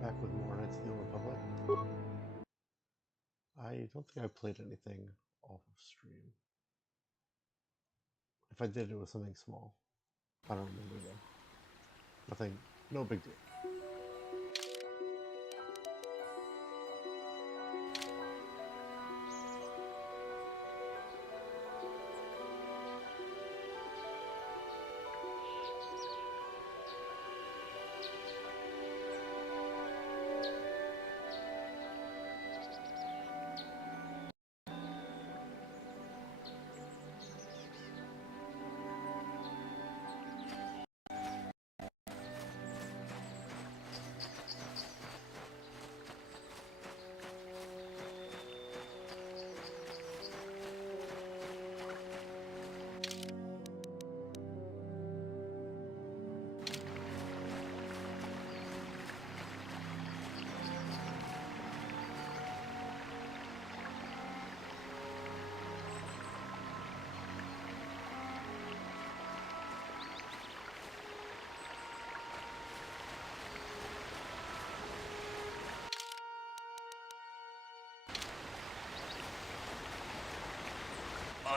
Back with more Knights of the Old Republic. I don't think I played anything off of stream. If I did, it was something small. I don't remember though. Nothing, no big deal.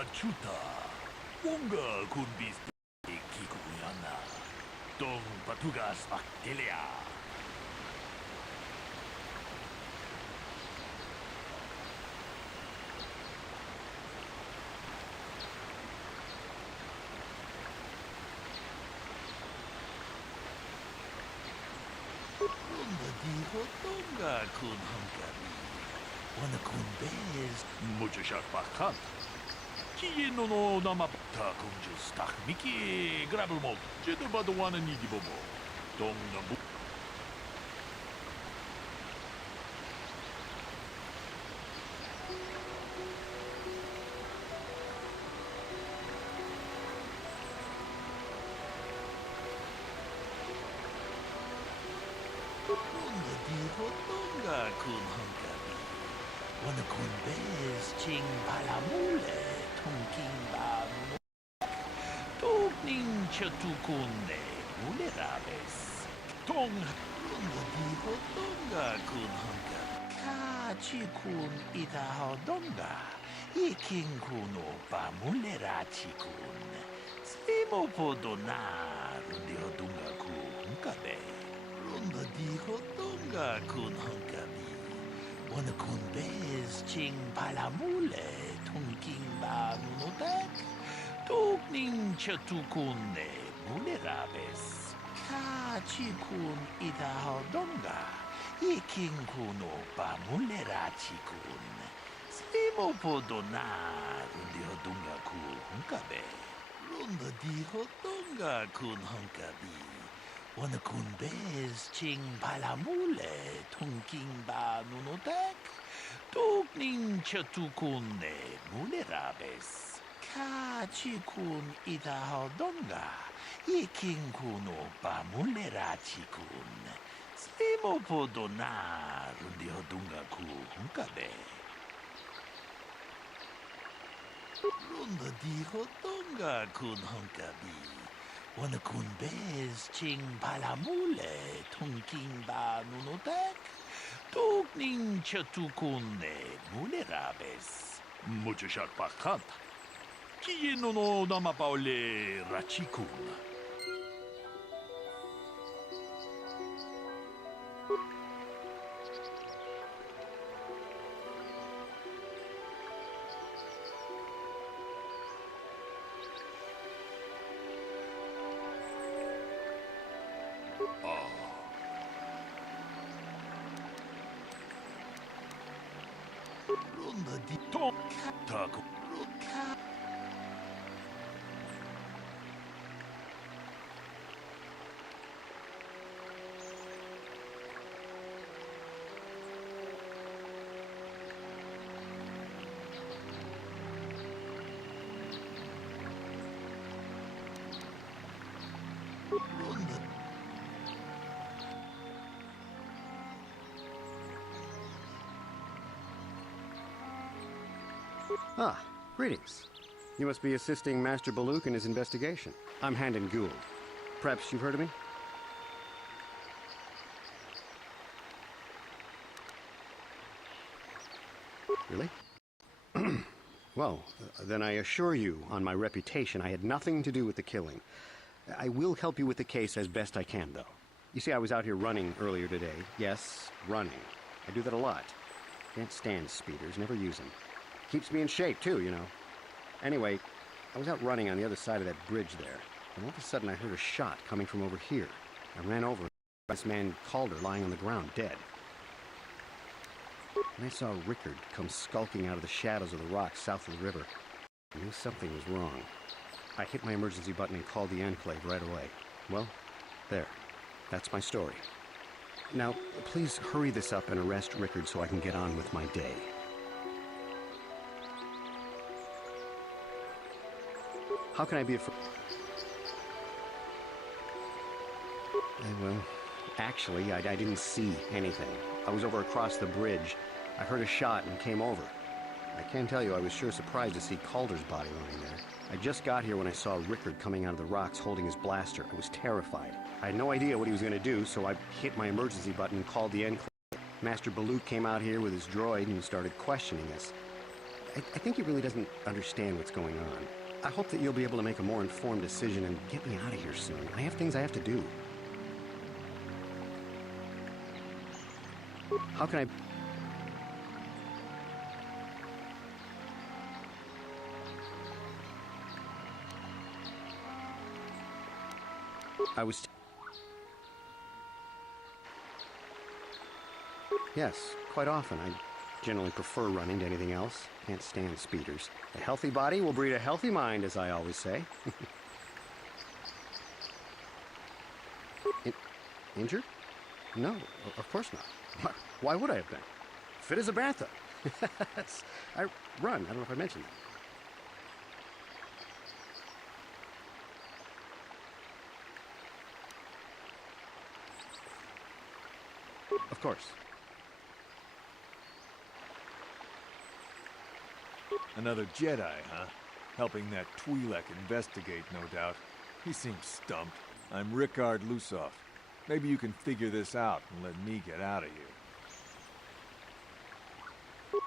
Achuta, Wonga kunbis kikuyana, Dong Patugas Actelia. Dijo Donga kun hankari, wana kun bez, muchashak bakat. Kieno no namapta kunjus tak miki grabelmo, jedabado wana nidibobo. Dong nabu. Dijo Donga kun hankari, wana kun bez ching palamule, tongking ba Togning chatukune mulerabes. Tong dijo donga kun hunga. Kachi kun itaho donga. Iking kun opa mulerachi kun. Spimo podona rundio donga ku hunkabe. Runda dijo donga kun hunkabi. Wana kun bez ching palamule tongking ba nunotek. Tugning chatukune mulerabes. Kachikun idahodonga. Iking kuno pa mulerachikun. Slimo podona rundihodunga ku hunkabe. Runda dihodonga kun hunkabi. Wana kun bez ching palamule tungking ba nunotek. Tugning chatukune mulerabes. Kachikun idahodonga. Iking kuno pa mulerachikun. Slimo podona rundihodunga ku hunkabe. Runda dihodonga kun hunkabi. Wana kun bez ching palamule tungking ba nunotek. Tugning chatukune mulerabes. Muchashak pakat. Kieno no namapaole rachikun. Runda di to taco. Ah, greetings. You must be assisting Master Baluk in his investigation. I'm Handon Gould. Perhaps you've heard of me? Really? Well, then I assure you, on my reputation, I had nothing to do with the killing. I will help you with the case as best I can, though. You see, I was out here running earlier today. Yes, running. I do that a lot. Can't stand speeders, never use them. Keeps me in shape, too, you know. Anyway, I was out running on the other side of that bridge there, and all of a sudden I heard a shot coming from over here. I ran over and saw this man Calder lying on the ground, dead. And I saw Rickard come skulking out of the shadows of the rocks south of the river. I knew something was wrong. I hit my emergency button and called the Enclave right away. Well, there. That's my story. Now, please hurry this up and arrest Rickard so I can get on with my day. How can I be a well, actually, I didn't see anything. I was over across the bridge. I heard a shot and came over. I can tell you I was sure surprised to see Calder's body lying there. I just got here when I saw Rickard coming out of the rocks holding his blaster. I was terrified. I had no idea what he was going to do, so I hit my emergency button and called the Enclave. Master Baluk came out here with his droid and started questioning us. I think he really doesn't understand what's going on. I hope that you'll be able to make a more informed decision and get me out of here soon. I have things I have to do. How can I was... Yes, quite often. I generally prefer running to anything else. Can't stand speeders. A healthy body will breed a healthy mind, as I always say. Injured? No, of course not. Why would I have been? Fit as a bathtub. I run. I don't know if I mentioned that. Of course. Another Jedi, huh? Helping that Twi'lek investigate, no doubt. He seems stumped. I'm Rickard Lusov. Maybe you can figure this out and let me get out of here.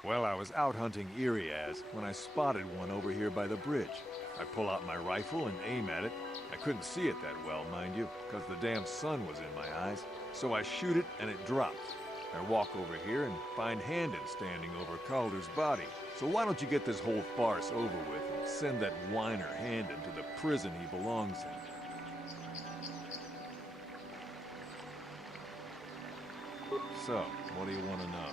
Well, I was out hunting Iriaz when I spotted one over here by the bridge. I pull out my rifle and aim at it. I couldn't see it that well, mind you, because the damn sun was in my eyes. So I shoot it and it drops. I walk over here and find Handon standing over Calder's body. So why don't you get this whole farce over with and send that whiner Handon to the prison he belongs in? So, what do you want to know?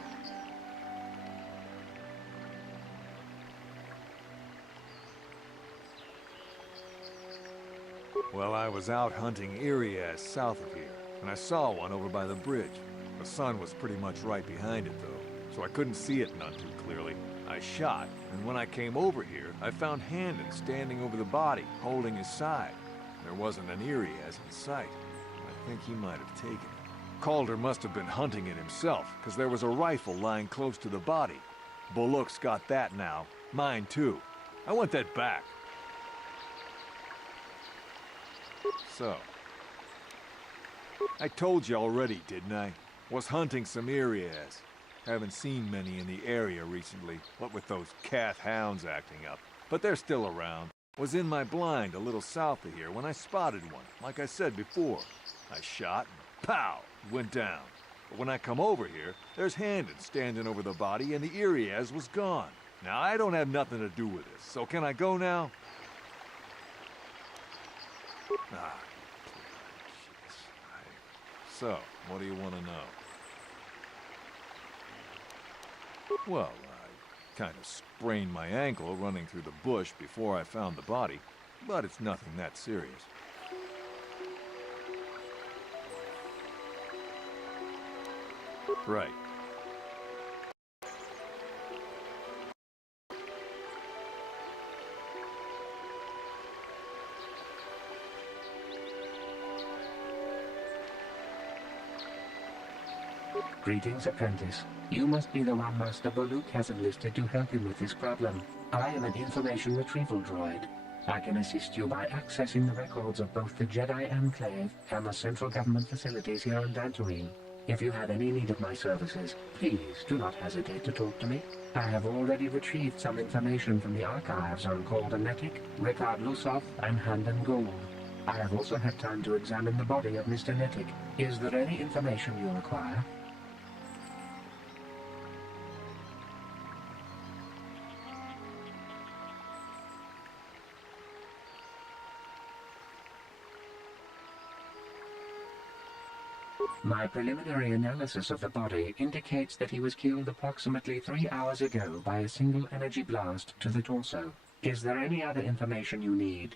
Well, I was out hunting Iriaz south of here, and I saw one over by the bridge. The sun was pretty much right behind it, though, so I couldn't see it none too clearly. I shot, and when I came over here, I found Handon standing over the body, holding his side. There wasn't an Iriaz in sight. I think he might have taken it. Calder must have been hunting it himself, because there was a rifle lying close to the body. Baluk's got that now. Mine, too. I want that back. So, I told you already, didn't I? Was hunting some Iriaz. Haven't seen many in the area recently, what with those Cath hounds acting up. But they're still around. Was in my blind a little south of here when I spotted one, like I said before. I shot and pow, went down. But when I come over here, there's Handon standing over the body and the Iriaz was gone. Now, I don't have nothing to do with this, so can I go now? Ah, jeez. So, what do you want to know? Well, I kind of sprained my ankle running through the bush before I found the body, but it's nothing that serious. Right. Greetings, apprentice. You must be the one Master Baluk has enlisted to help him with this problem. I am an information retrieval droid. I can assist you by accessing the records of both the Jedi Enclave and the central government facilities here on Dantooine. If you have any need of my services, please do not hesitate to talk to me. I have already retrieved some information from the archives on Koldenetic, Ricard Lusov, and Handon Gould. I have also had time to examine the body of Mr. Netic. Is there any information you require? My preliminary analysis of the body indicates that he was killed approximately 3 hours ago by a single energy blast to the torso. Is there any other information you need?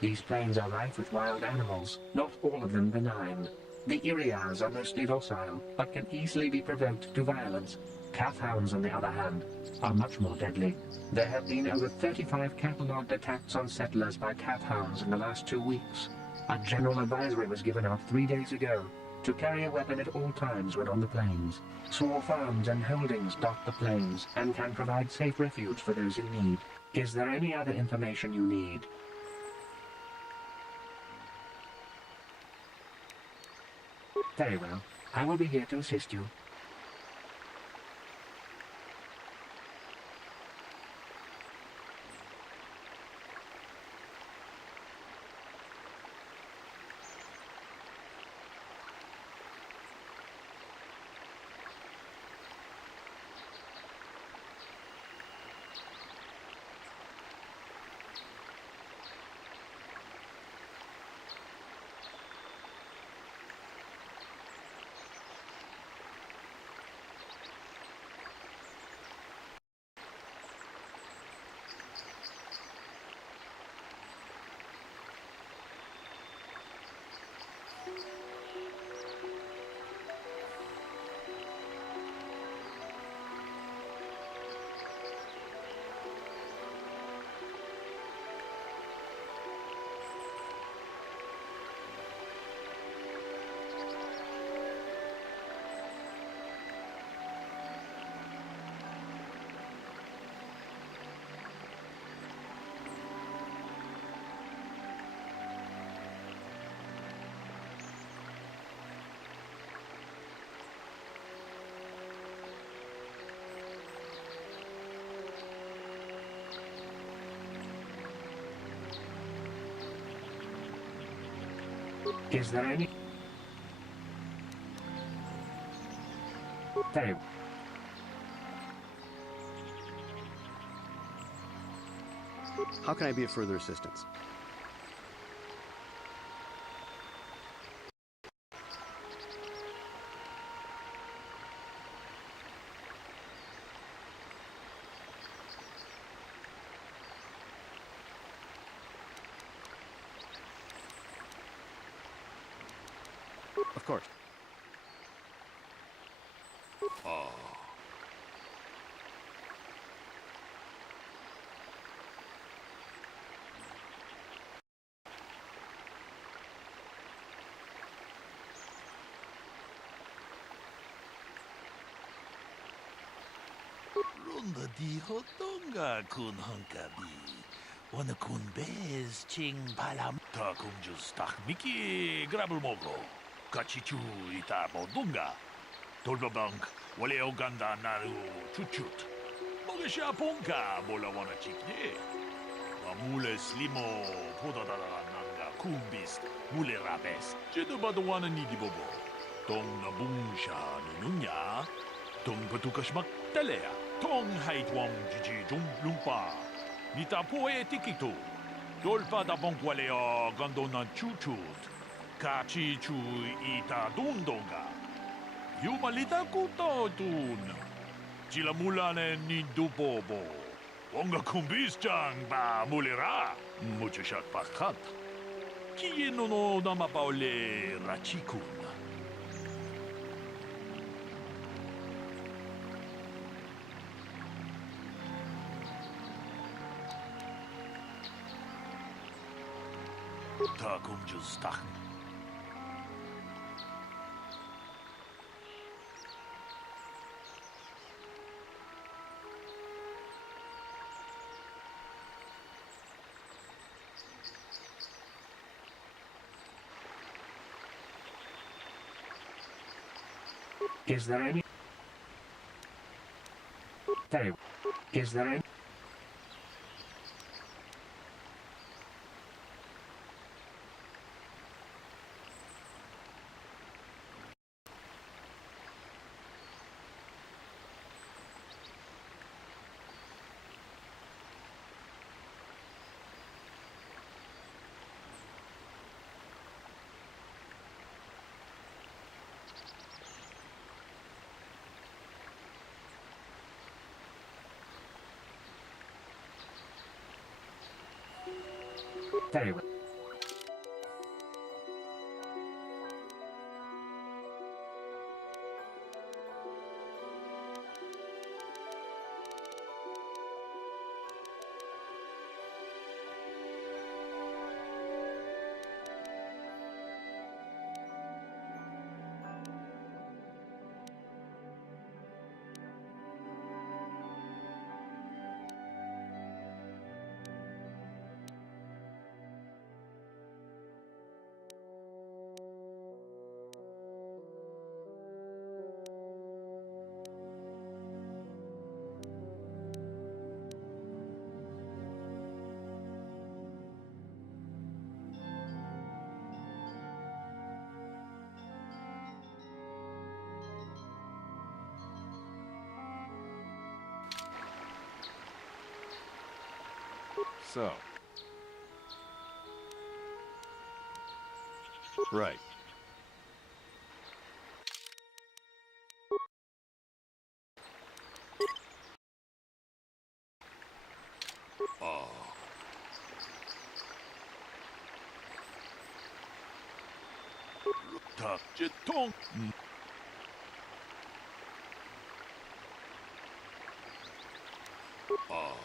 These plains are rife with wild animals, not all of them benign. The Iriars are mostly docile, but can easily be provoked to violence. Calf hounds, on the other hand, are much more deadly. There have been over 35 catalogued attacks on settlers by calf hounds in the last 2 weeks. A general advisory was given out 3 days ago to carry a weapon at all times when on the plains. Small farms and holdings dot the plains and can provide safe refuge for those in need. Is there any other information you need? Very well. I will be here to assist you. Is there any... Very well. How can I be of further assistance? Of course. Oh. Ronda di hotonga kun hankabi. Wana kun bez ching palam ta kun justak miki grabul mogo. Kachichu ita bodunga. Tolbabank wale oganda naru chuchut. Mogę się apunka, bola wana chikne. Mule slimo, podadala nanga kumbist, mule rabes. Jedo badawana ni di bobo. Tong nabungsha nununya, tong patukas maktalea, tong haitwam jiji jum lumpa. Nita poe tikito. Dolpa da bongwalea gandona chuchut. Kachi chu ita dundonga. Yumalita kuto tun. Chila mulane ni dubobo. Wonga kumbis-chan ba mulera. Mucho shat pakat. Kie no nama paole rachikun. Ta kumjus tak. Is there any... Very well. Is there any... Very well. So. Right. Oh. Tak, jetong. Oh.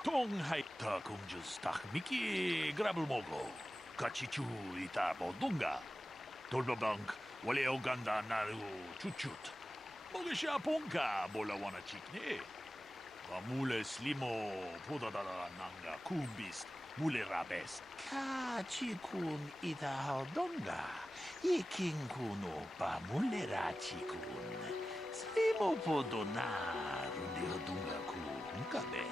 Tong hai ta kumjus tak miki grabul mogo. Kachichu ita bodunga. Tolbabank wale oganda naru chuchut. Mogesha ponka bola wana chikne. Mule slimo podadala nanga kumbist mule rabes. Kachikun ita hodonga. Ikin kuno pa mule rachikun. Slimo podona rundi hodunga ku unkabe.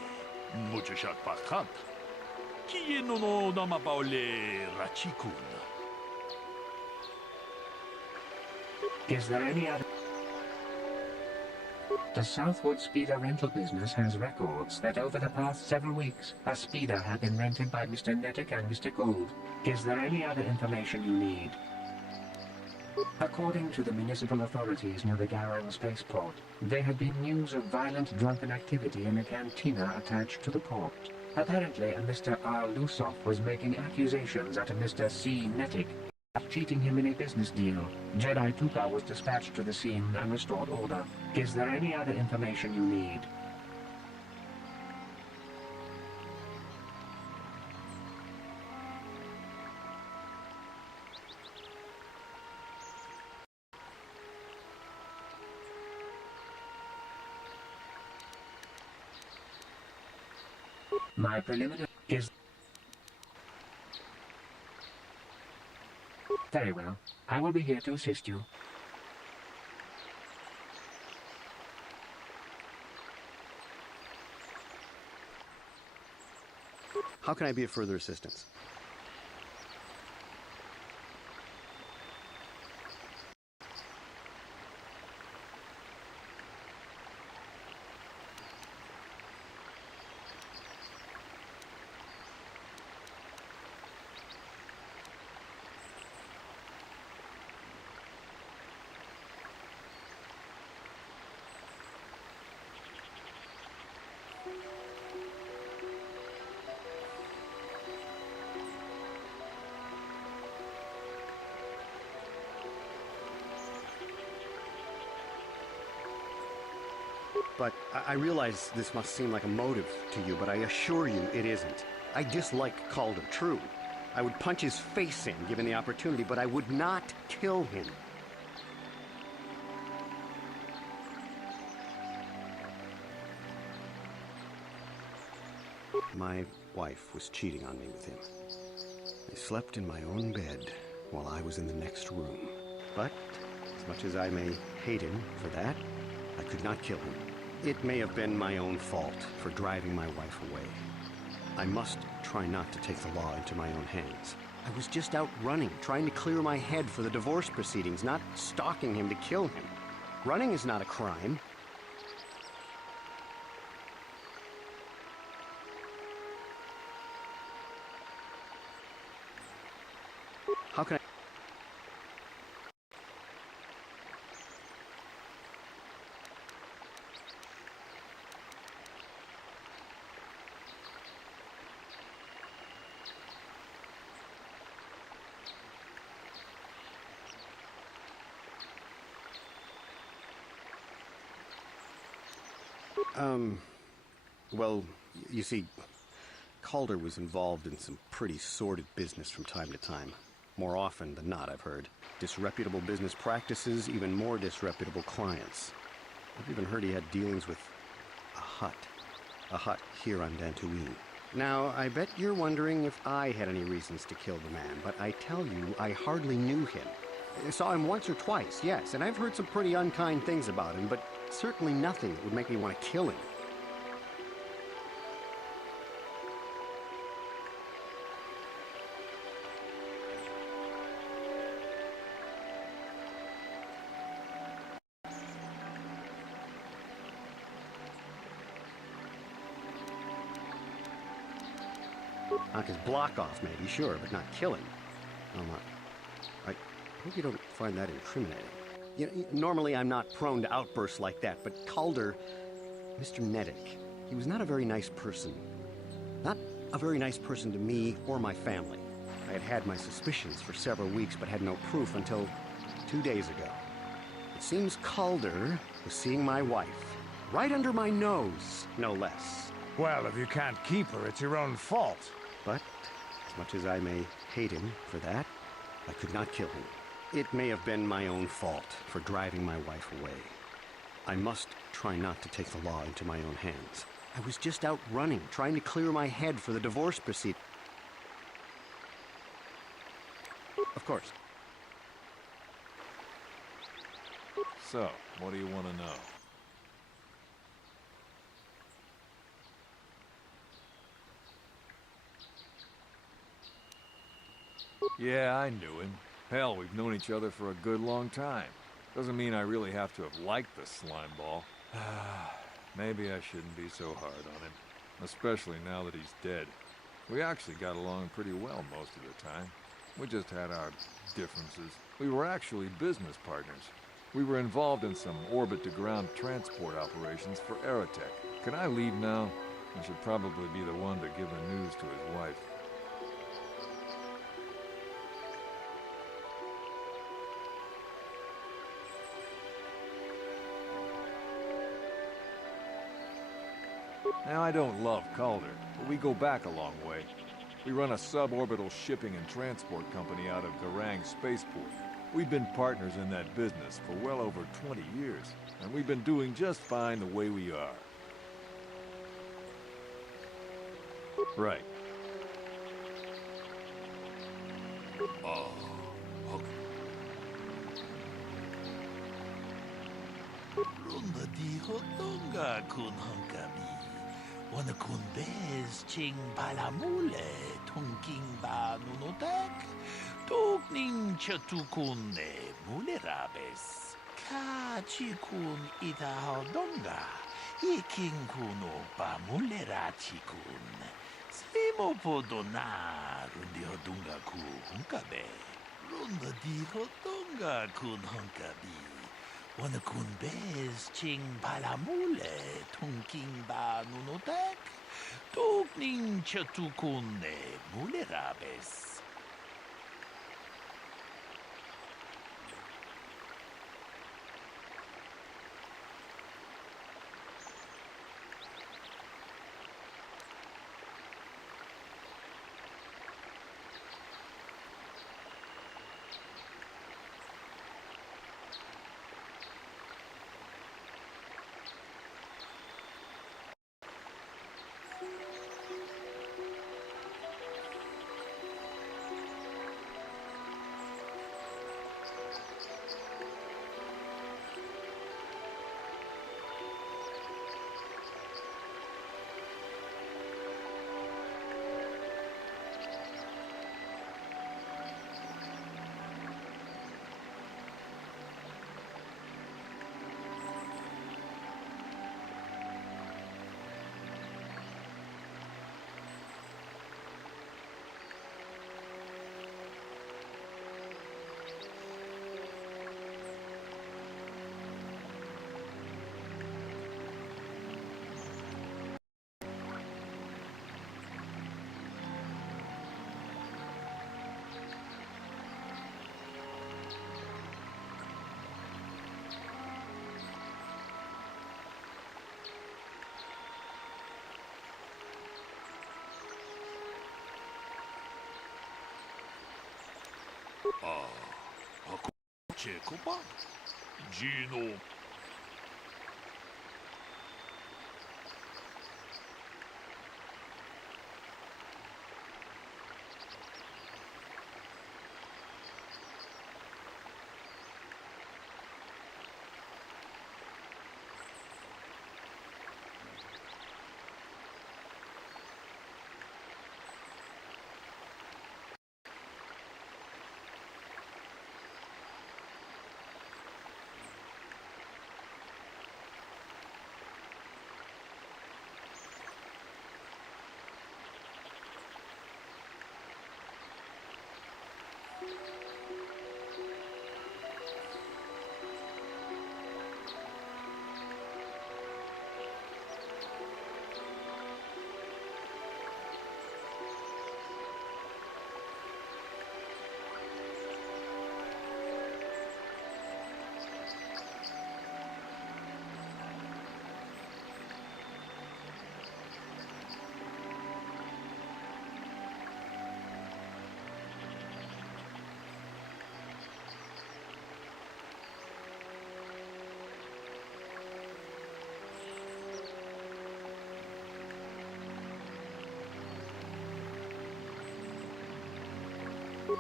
Mucho shat pakat. Kie no nama paole rachikun. Is there any other... The Southwood Speeder rental business has records that over the past several weeks, a speeder had been rented by Mr. Nettick and Mr. Gould. Is there any other information you need? According to the municipal authorities near the Garang spaceport, there had been news of violent drunken activity in a cantina attached to the port. Apparently, a Mr. R. Lusoff was making accusations at a Mr. C. Nettick of cheating him in a business deal. Jedi Tuka was dispatched to the scene and restored order. Is there any other information you need? My preliminary is... Very well. I will be here to assist you. How can I be of further assistance? But I realize this must seem like a motive to you, but I assure you it isn't. I dislike Calder, true. I would punch his face in given the opportunity, but I would not kill him. My wife was cheating on me with him. I slept in my own bed while I was in the next room. But, as much as I may hate him for that, I could not kill him. It may have been my own fault for driving my wife away. I must try not to take the law into my own hands. I was just out running, trying to clear my head for the divorce proceedings, not stalking him to kill him. Running is not a crime. How can I... Well, you see, Calder was involved in some pretty sordid business from time to time. More often than not, I've heard. Disreputable business practices, even more disreputable clients. I've even heard he had dealings with a hut. A hut here on Dantooine. Now, I bet you're wondering if I had any reasons to kill the man, but I tell you, I hardly knew him. I saw him once or twice, yes, and I've heard some pretty unkind things about him, but certainly nothing that would make me want to kill him. Knock his block off, maybe, sure, but not kill him. I hope you don't find that incriminating. You know, normally I'm not prone to outbursts like that, but Calder, Mr. Neddick, he was not a very nice person. Not a very nice person to me or my family. I had had my suspicions for several weeks, but had no proof until 2 days ago. It seems Calder was seeing my wife, right under my nose, no less. Well, if you can't keep her, it's your own fault. But, as much as I may hate him for that, I could not kill him. It may have been my own fault for driving my wife away. I must try not to take the law into my own hands. I was just out running, trying to clear my head for the divorce proceedings. Of course. So, what do you want to know? Yeah, I knew him. Hell, we've known each other for a good long time. Doesn't mean I really have to have liked the slimeball. Maybe I shouldn't be so hard on him. Especially now that he's dead. We actually got along pretty well most of the time. We just had our differences. We were actually business partners. We were involved in some orbit-to-ground transport operations for Aerotech. Can I leave now? I should probably be the one to give the news to his wife. Now, I don't love Calder, but we go back a long way. We run a suborbital shipping and transport company out of Garang Spaceport. We've been partners in that business for well over 20 years, and we've been doing just fine the way we are. Right. Oh, Runda di hotonga kun hankabi. Wanakun bez ching palamule tungking ba nunotek tukning chatukun mule rabes ka chikun ita hodonga iking kuno ba mule rachikun slimo podona rundi hodunga ku hunkabe runda di hodonga kun hunkabi Wanakun bez ching palamule tungking ba nunotek tukning chatukun mule rabes. Ako Checo ba? Gino.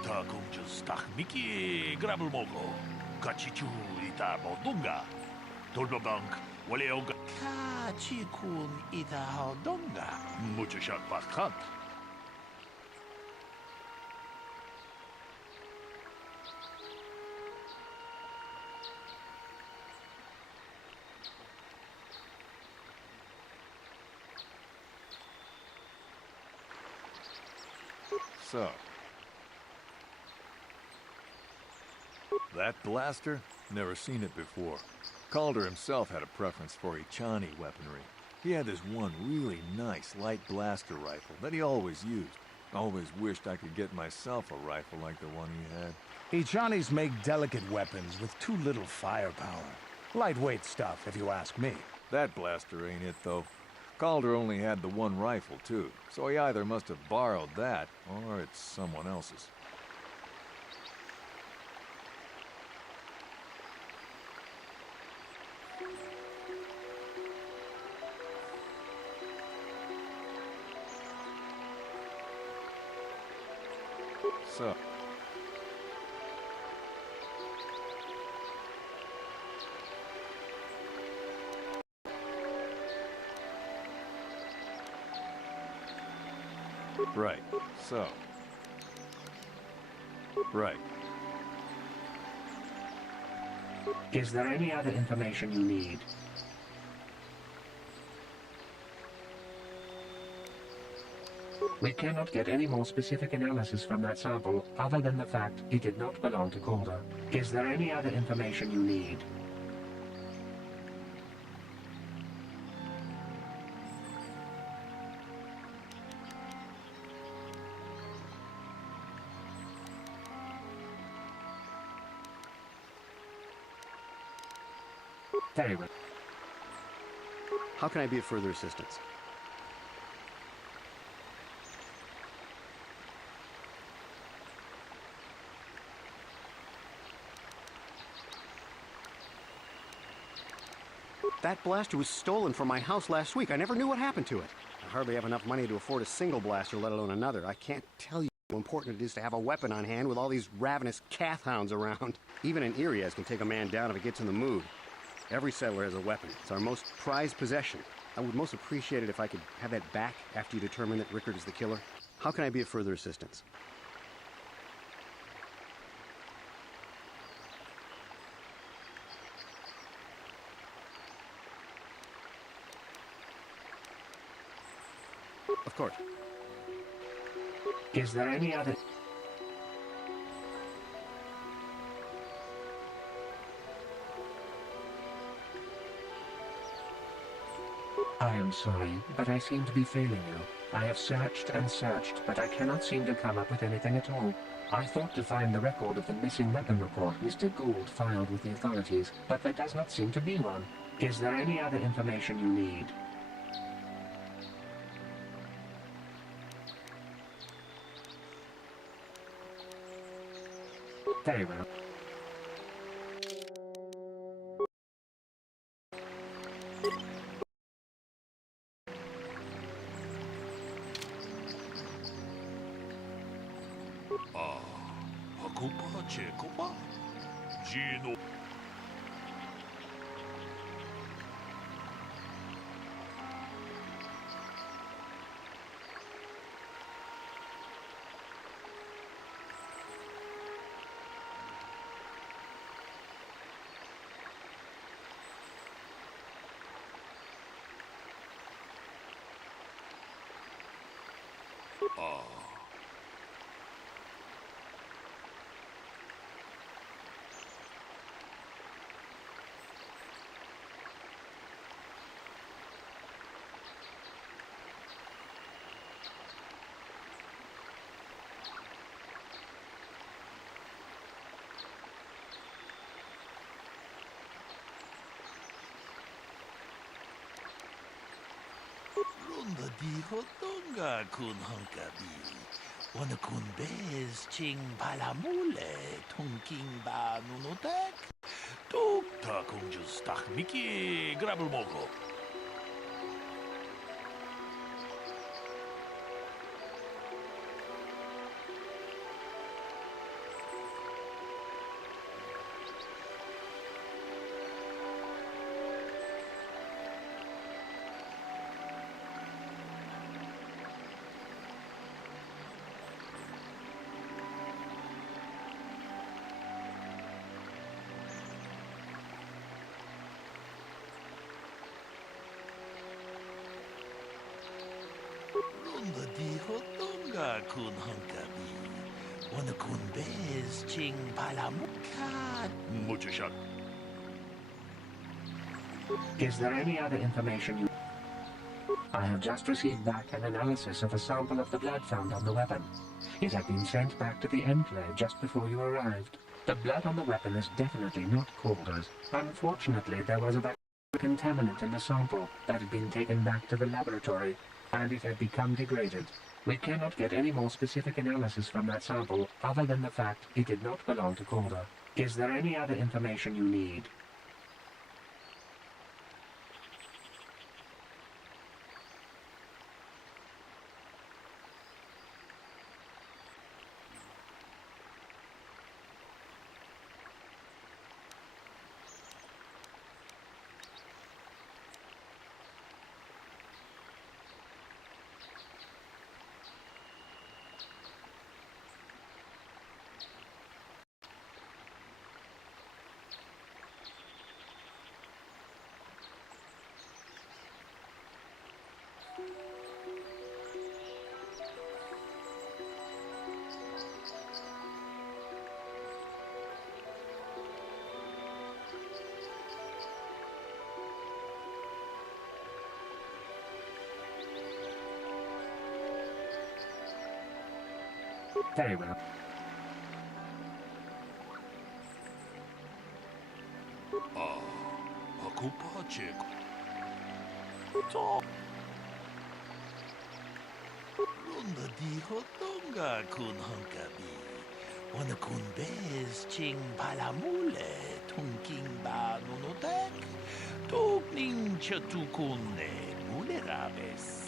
Ta kumjus tak miki grabul mogo. Kachichu ita bodunga. Tolbabank waleoga. Kachikun ita hodonga. Muchashak bakant. So, that blaster? Never seen it before. Calder himself had a preference for Echani weaponry. He had this one really nice light blaster rifle that he always used. Always wished I could get myself a rifle like the one he had. Echanis make delicate weapons with too little firepower. Lightweight stuff, if you ask me. That blaster ain't it, though. Calder only had the one rifle, too, so he either must have borrowed that, or it's someone else's. So... Right. So. Right. Is there any other information you need? We cannot get any more specific analysis from that sample other than the fact it did not belong to Calder. Is there any other information you need? Very well. How can I be of further assistance? That blaster was stolen from my house last week. I never knew what happened to it. I hardly have enough money to afford a single blaster, let alone another. I can't tell you how important it is to have a weapon on hand with all these ravenous cath hounds around. Even an Iriaz can take a man down if it gets in the mood. Every settler has a weapon. It's our most prized possession. I would most appreciate it if I could have that back after you determine that Rickard is the killer. How can I be of further assistance? Of course. Is there any other... I am sorry, but I seem to be failing you. I have searched and searched, but I cannot seem to come up with anything at all. I thought to find the record of the missing weapon report Mr. Gould filed with the authorities, but there does not seem to be one. Is there any other information you need? Very well. Hakupa, Chekopa, Gino. Runda di hotonga kun hankabi. Wana kun bez ching palamule tunking ba nunotek. Tuk ta kung just tak miki grabel moko. Runda di hotonga kun hankabi. Wana kun bez ching palamukat. Muchashak. Is there any other information you... I have just received back an analysis of a sample of the blood found on the weapon. It had been sent back to the Enclave just before you arrived. The blood on the weapon is definitely not Calder's. Unfortunately, there was a bacterial contaminant in the sample that had been taken back to the laboratory, and it had become degraded. We cannot get any more specific analysis from that sample other than the fact it did not belong to Calder. Is there any other information you need? Very well. Ako pa, Chick. To. Ronda di hotonga kun hankabi. Wana kun bez ching palamule tungking ba nunotek. Tukning chatukune mule rabes.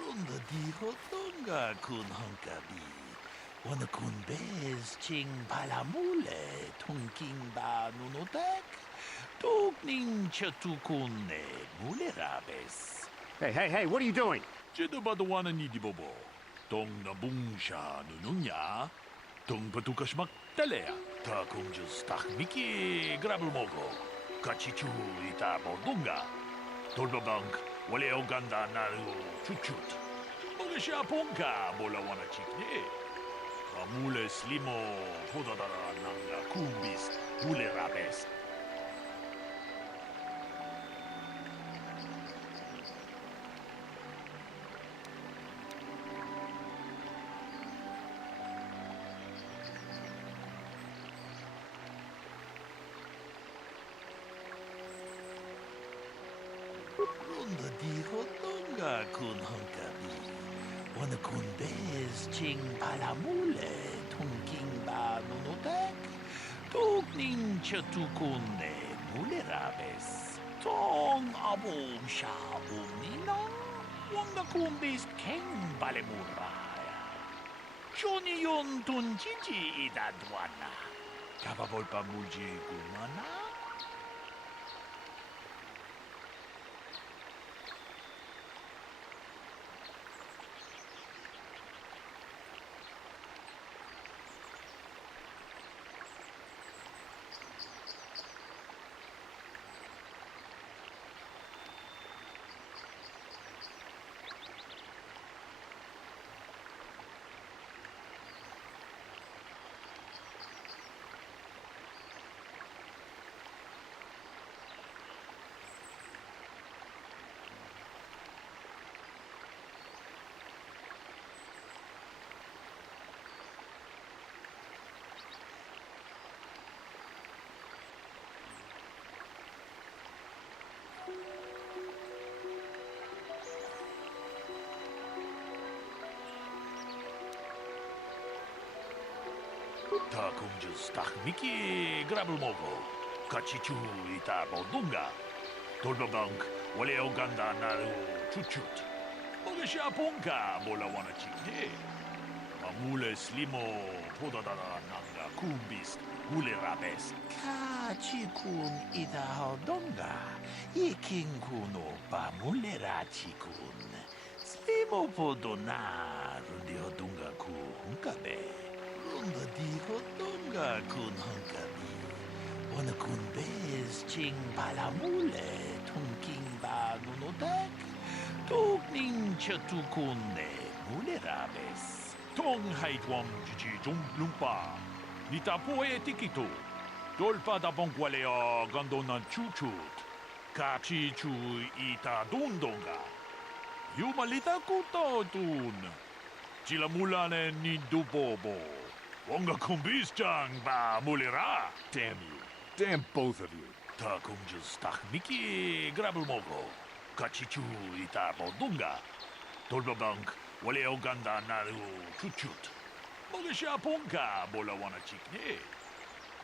Ronda di hotonga kun hankabi. Wana kun bez ching palamule tungking ba nunotek. Tukning chatukune mule rabes. Hey, what are you doing? Jeda ba the wana ni di bobo. Tong nabung siya nununya. Tong patukas magtalea. Ta kung just tak miki grabul mogo. Kachichu ita bordunga. Tolbabank wale o ganda naru chuchut. Mga siya pongka bola wana chikne. Amule slimo hodadara nanga kumbis mule rabes. Ronda di hotonga kun hankabi. Wana kun bez ching palamule tungking ba nunotek. Tukning chatukune mule rabes. Tong abong siya umnina. Wanga kumbis keng balemuraya. Shoni yon tunchichi idadwana. Kapabol pa muji kumana. Ta kung just tak miki grabul mogo. Kachichu ita bordunga. Tolbabank wale o ganda naru chuchut. Mga siya pongka bola wana chikne. Mamule slimo hodadara nanga kumbis mule rabes. Kachikun ita hodonga. Iking kuno pa mule rachikun. Slimo podona rundi hodunga ku hunkabe. Ronda di hotonga kun hankabi. Wana kun bez ching palamule tungking ba nunotek. Tukning chatukune mule rabes. Tong haitwam jiji jung lumpa. Nita poe tikito. Dolpa da bongwalea gandonan chuchut. Kachi chu ita dundonga. Yumalita kuto tun. Chilamulane ni dubobo. Wonga kumbis chang ba mulira. Damn you. Damn both of you. Ta kung just tak miki grabul mogo. Kachichu ita bordunga. Tolbabank wale o ganda naru chuchut. Mga siya pongka bola wana chikne.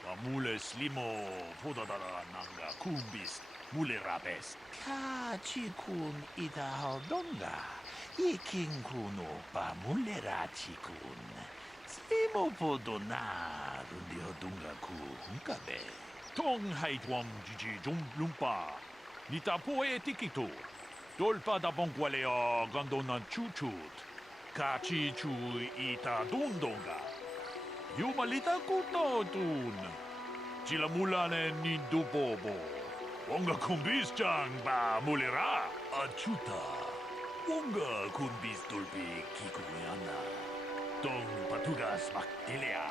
Mamule slimo hodadara nanga kumbis mule rabes. Kachikun ita hodonga. Iking kuno pa mule rachikun. Simo po donar undi hodunga ku hunkabe. Tong hai tuam jiji jum lumpa. Nita po e tikito. Dolpa da bongualeo gandonan chuchut. Kachi chu ita dundonga. Yumalita kuto dun. Sila mulane ni dubobo. Wonga kumbis chang ba mulira. Achuta. Wonga kumbis dolpi kikuyana. Dong patugas baktelia.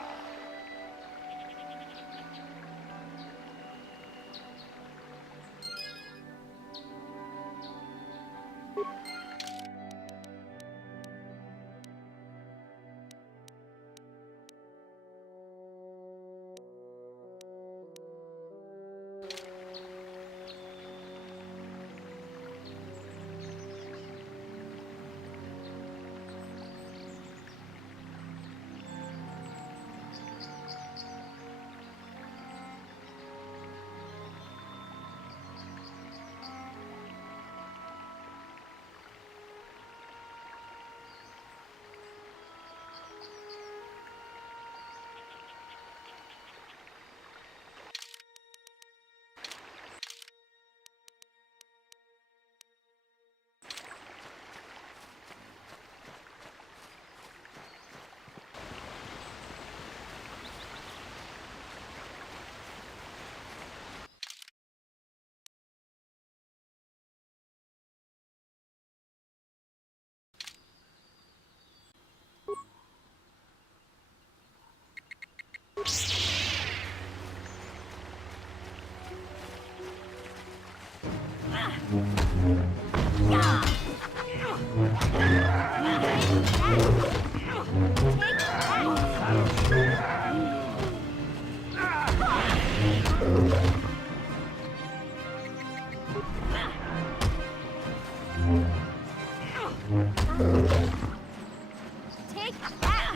Take that!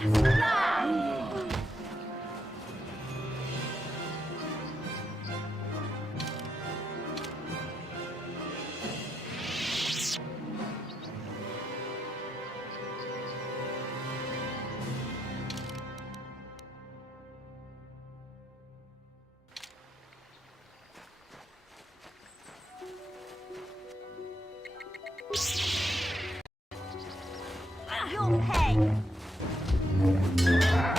You'll pay! Take that!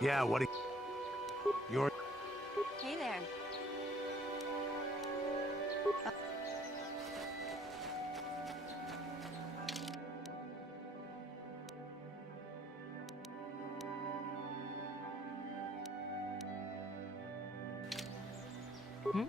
Yeah, what do you're... Hey there. Hmm?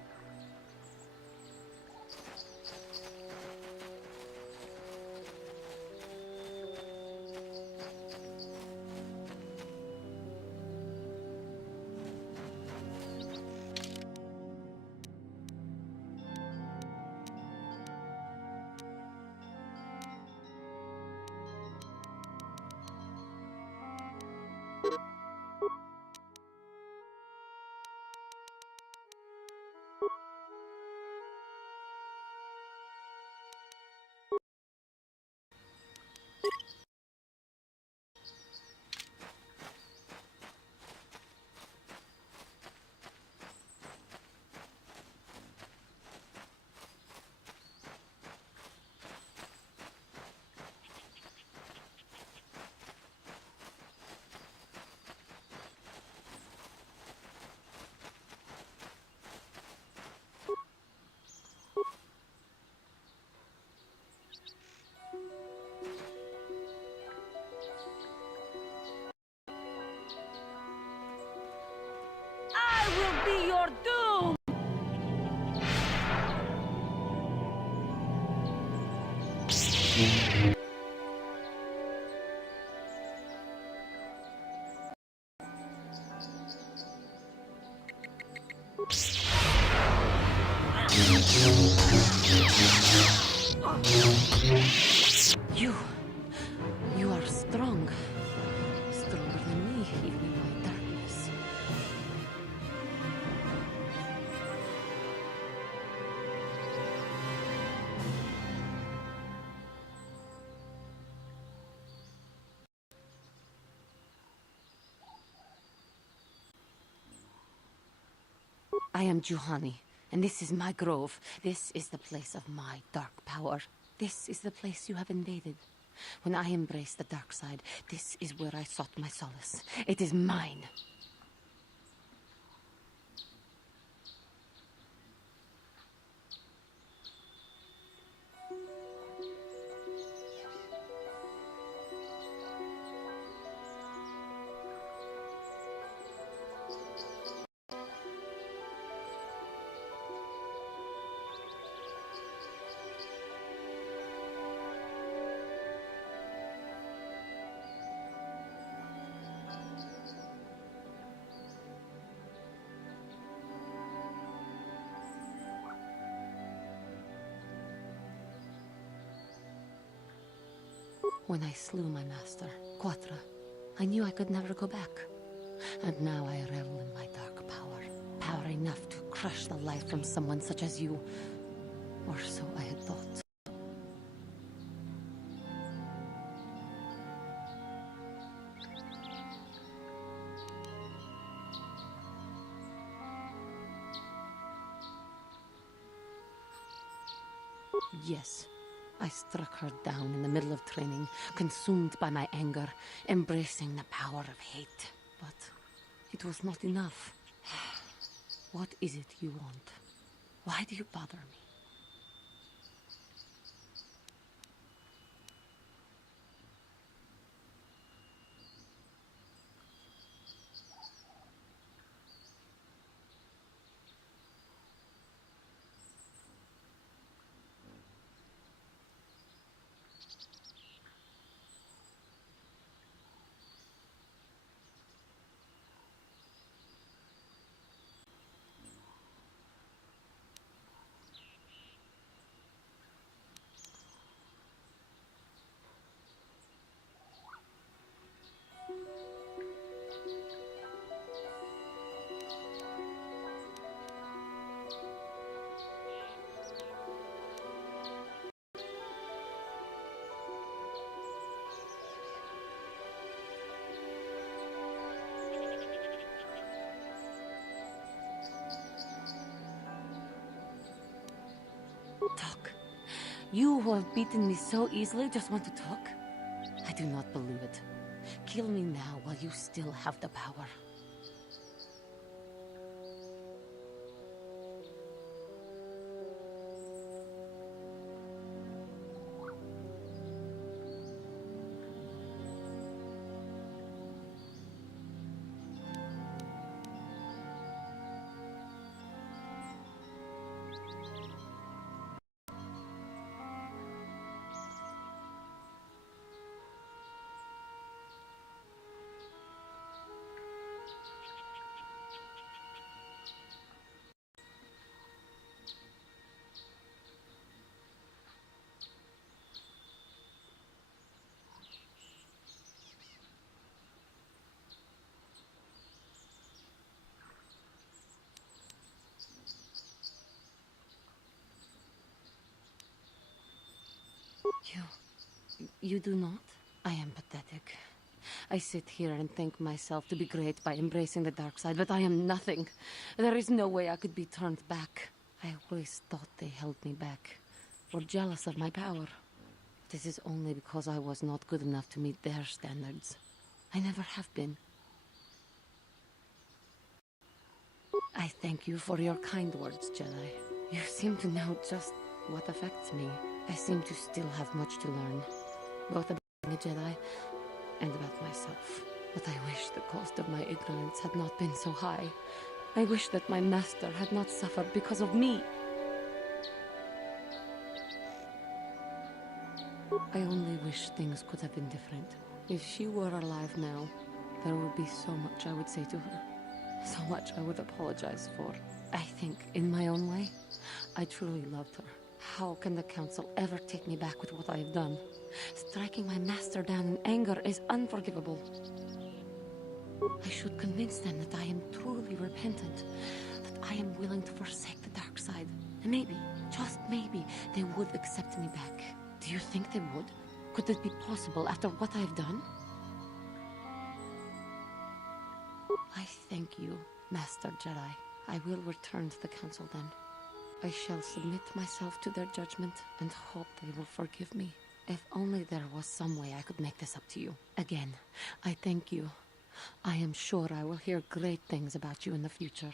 You are strong. Stronger than me, even in my darkness. I am Juhani, and this is my grove. This is the place of my dark power. This is the place you have invaded. When I embraced the dark side, this is where I sought my solace. It is mine. When I slew my master, Quatra, I knew I could never go back. And now I revel in my dark power. Power enough to crush the life from someone such as you. Or so I had thought. Yes. I struck her down in the middle of training, consumed by my anger, embracing the power of hate. But it was not enough. What is it you want? Why do you bother me? Talk. You who have beaten me so easily just want to talk? I do not believe it. Kill me now while you still have the power. You do not? I am pathetic. I sit here and think myself to be great by embracing the dark side, but I am nothing. There is no way I could be turned back. I always thought they held me back, or jealous of my power. This is only because I was not good enough to meet their standards. I never have been. I thank you for your kind words, Jedi. You seem to know just what affects me. I seem to still have much to learn, both about being a Jedi and about myself. But I wish the cost of my ignorance had not been so high. I wish that my master had not suffered because of me. I only wish things could have been different. If she were alive now, there would be so much I would say to her. So much I would apologize for. I think, in my own way, I truly loved her. How can the Council ever take me back with what I have done? Striking my master down in anger is unforgivable. I should convince them that I am truly repentant, that I am willing to forsake the dark side. And maybe, just maybe, they would accept me back. Do you think they would? Could it be possible after what I've done? I thank you, Master Jedi. I will return to the Council then. I shall submit myself to their judgment and hope they will forgive me. If only there was some way I could make this up to you. Again, I thank you. I am sure I will hear great things about you in the future.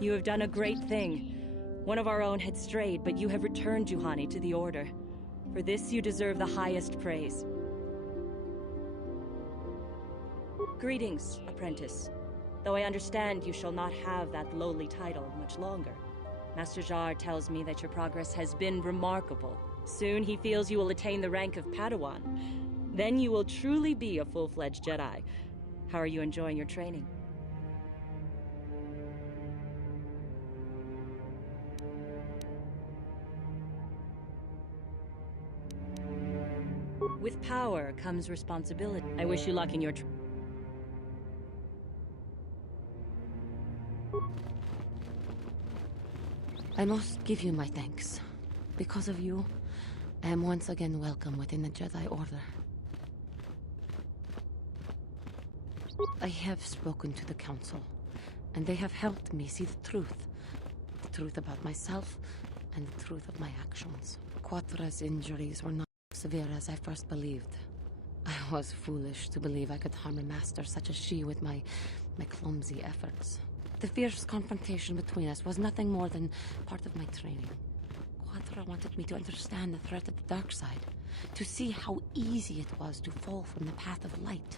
You have done a great thing. One of our own had strayed, but you have returned Juhani to the Order. For this you deserve the highest praise. Greetings, apprentice. Though I understand you shall not have that lowly title much longer. Master Jar tells me that your progress has been remarkable. Soon he feels you will attain the rank of Padawan. Then you will truly be a full-fledged Jedi. How are you enjoying your training? With power comes responsibility. I wish you luck in your I must give you my thanks. Because of you, I am once again welcome within the Jedi Order. I have spoken to the Council, and they have helped me see the truth. The truth about myself, and the truth of my actions. Quatra's injuries were not as severe as I first believed. I was foolish to believe I could harm a master such as she with my clumsy efforts. The fierce confrontation between us was nothing more than part of my training. Quatra wanted me to understand the threat of the dark side, to see how easy it was to fall from the path of light.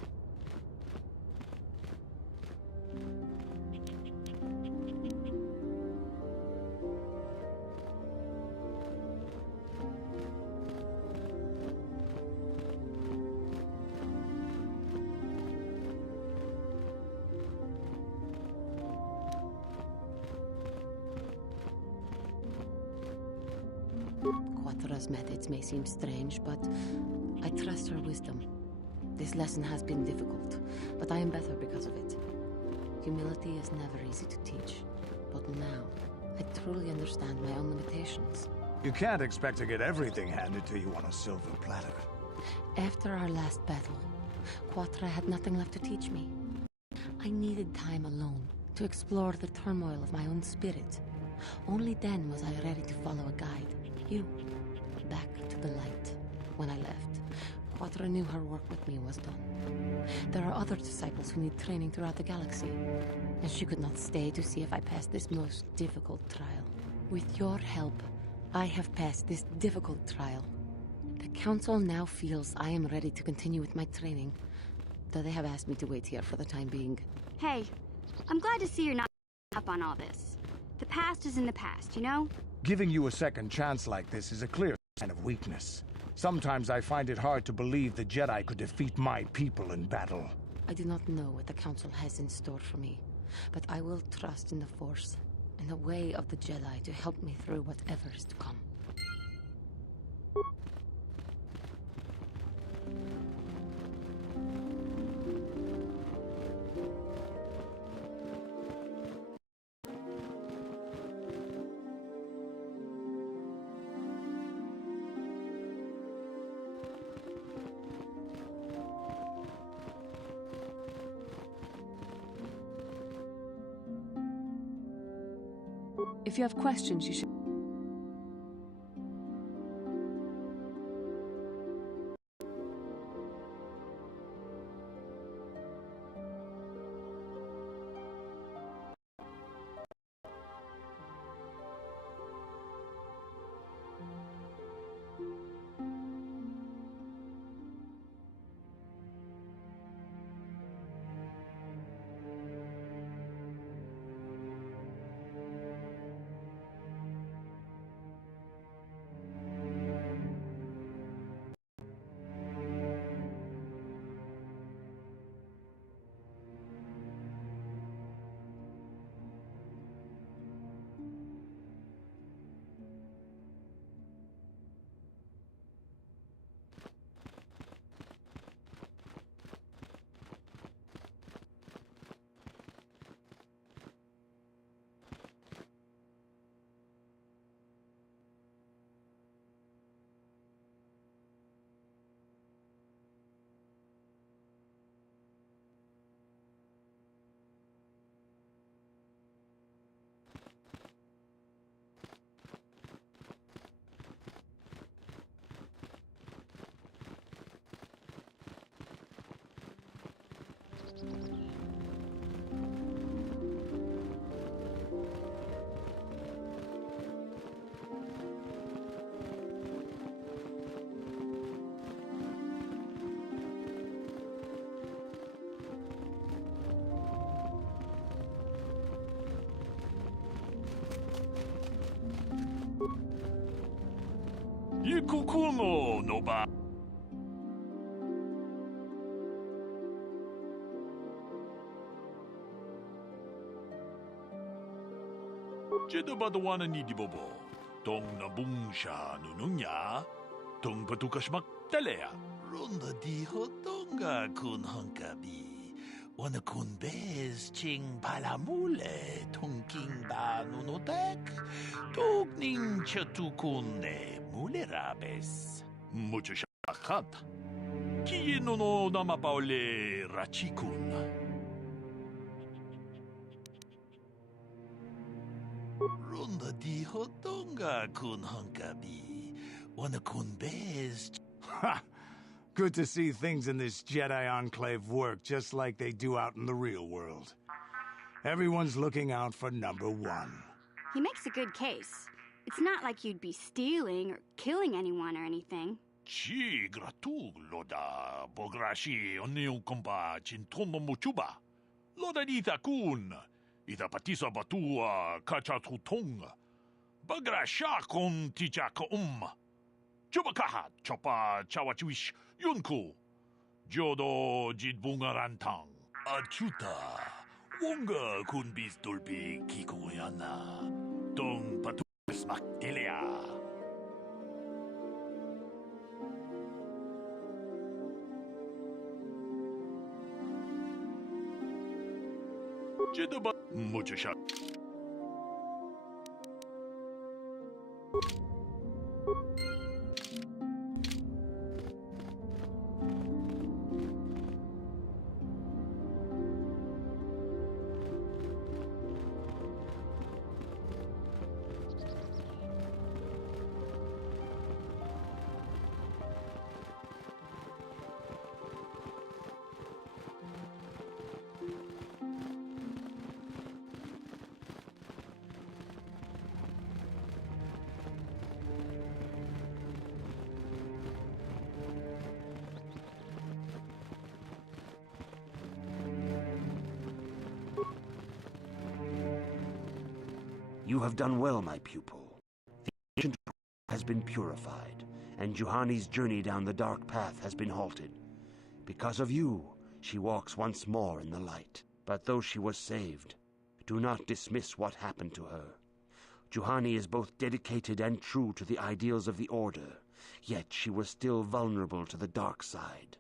Quatra's methods may seem strange, but I trust her wisdom. This lesson has been difficult, but I am better because of it. Humility is never easy to teach, but now I truly understand my own limitations. You can't expect to get everything handed to you on a silver platter. After our last battle, Quatra had nothing left to teach me. I needed time alone to explore the turmoil of my own spirit. Only then was I ready to follow a guide. You. of the light. When I left, Quadra knew her work with me was done. There are other disciples who need training throughout the galaxy, and she could not stay to see if I passed this most difficult trial. With your help, I have passed this difficult trial. The Council now feels I am ready to continue with my training, though they have asked me to wait here for the time being. Hey, I'm glad to see you're not up on all this. The past is in the past, you know? Giving you a second chance like this is a clear sign of weakness. Sometimes I find it hard to believe the Jedi could defeat my people in battle. I do not know what the Council has in store for me, but I will trust in the Force and the way of the Jedi to help me through whatever is to come. If you have questions, you should... Ikukuno no ba. Jeda badawana ni di bobo. Tong nabung siya nununya. Tong patukas magtalea. Ronda di hotonga kun hangkabi. Wana kun bez ching palamule. Tong king ba nunotek. Tog ning chatukune mulerabes. Mucho shakat. Kiye no namapaole rachikun. Ronda di hotonga kun hangkabi. Wana kun bez. Ha! Good to see things in this Jedi Enclave work just like they do out in the real world. Everyone's looking out for number one. He makes a good case. It's not like you'd be stealing or killing anyone or anything. Chi gratu loda bograshi onyo kompa chintono muchuba. Loda ita kun. Ita patisa batua kachatutong. Bagrasha kon tichaka Chubakaha chopa chawachuish yunku. Jodo jidbungarantang. Achuta. Wonga kun bis dolbi kikoyana. Tong patus maktelea. Jedaba mucho shot. You have done well, my pupil. The ancient has been purified, and Juhani's journey down the dark path has been halted. Because of you, she walks once more in the light. But though she was saved, do not dismiss what happened to her. Juhani is both dedicated and true to the ideals of the Order, yet she was still vulnerable to the dark side,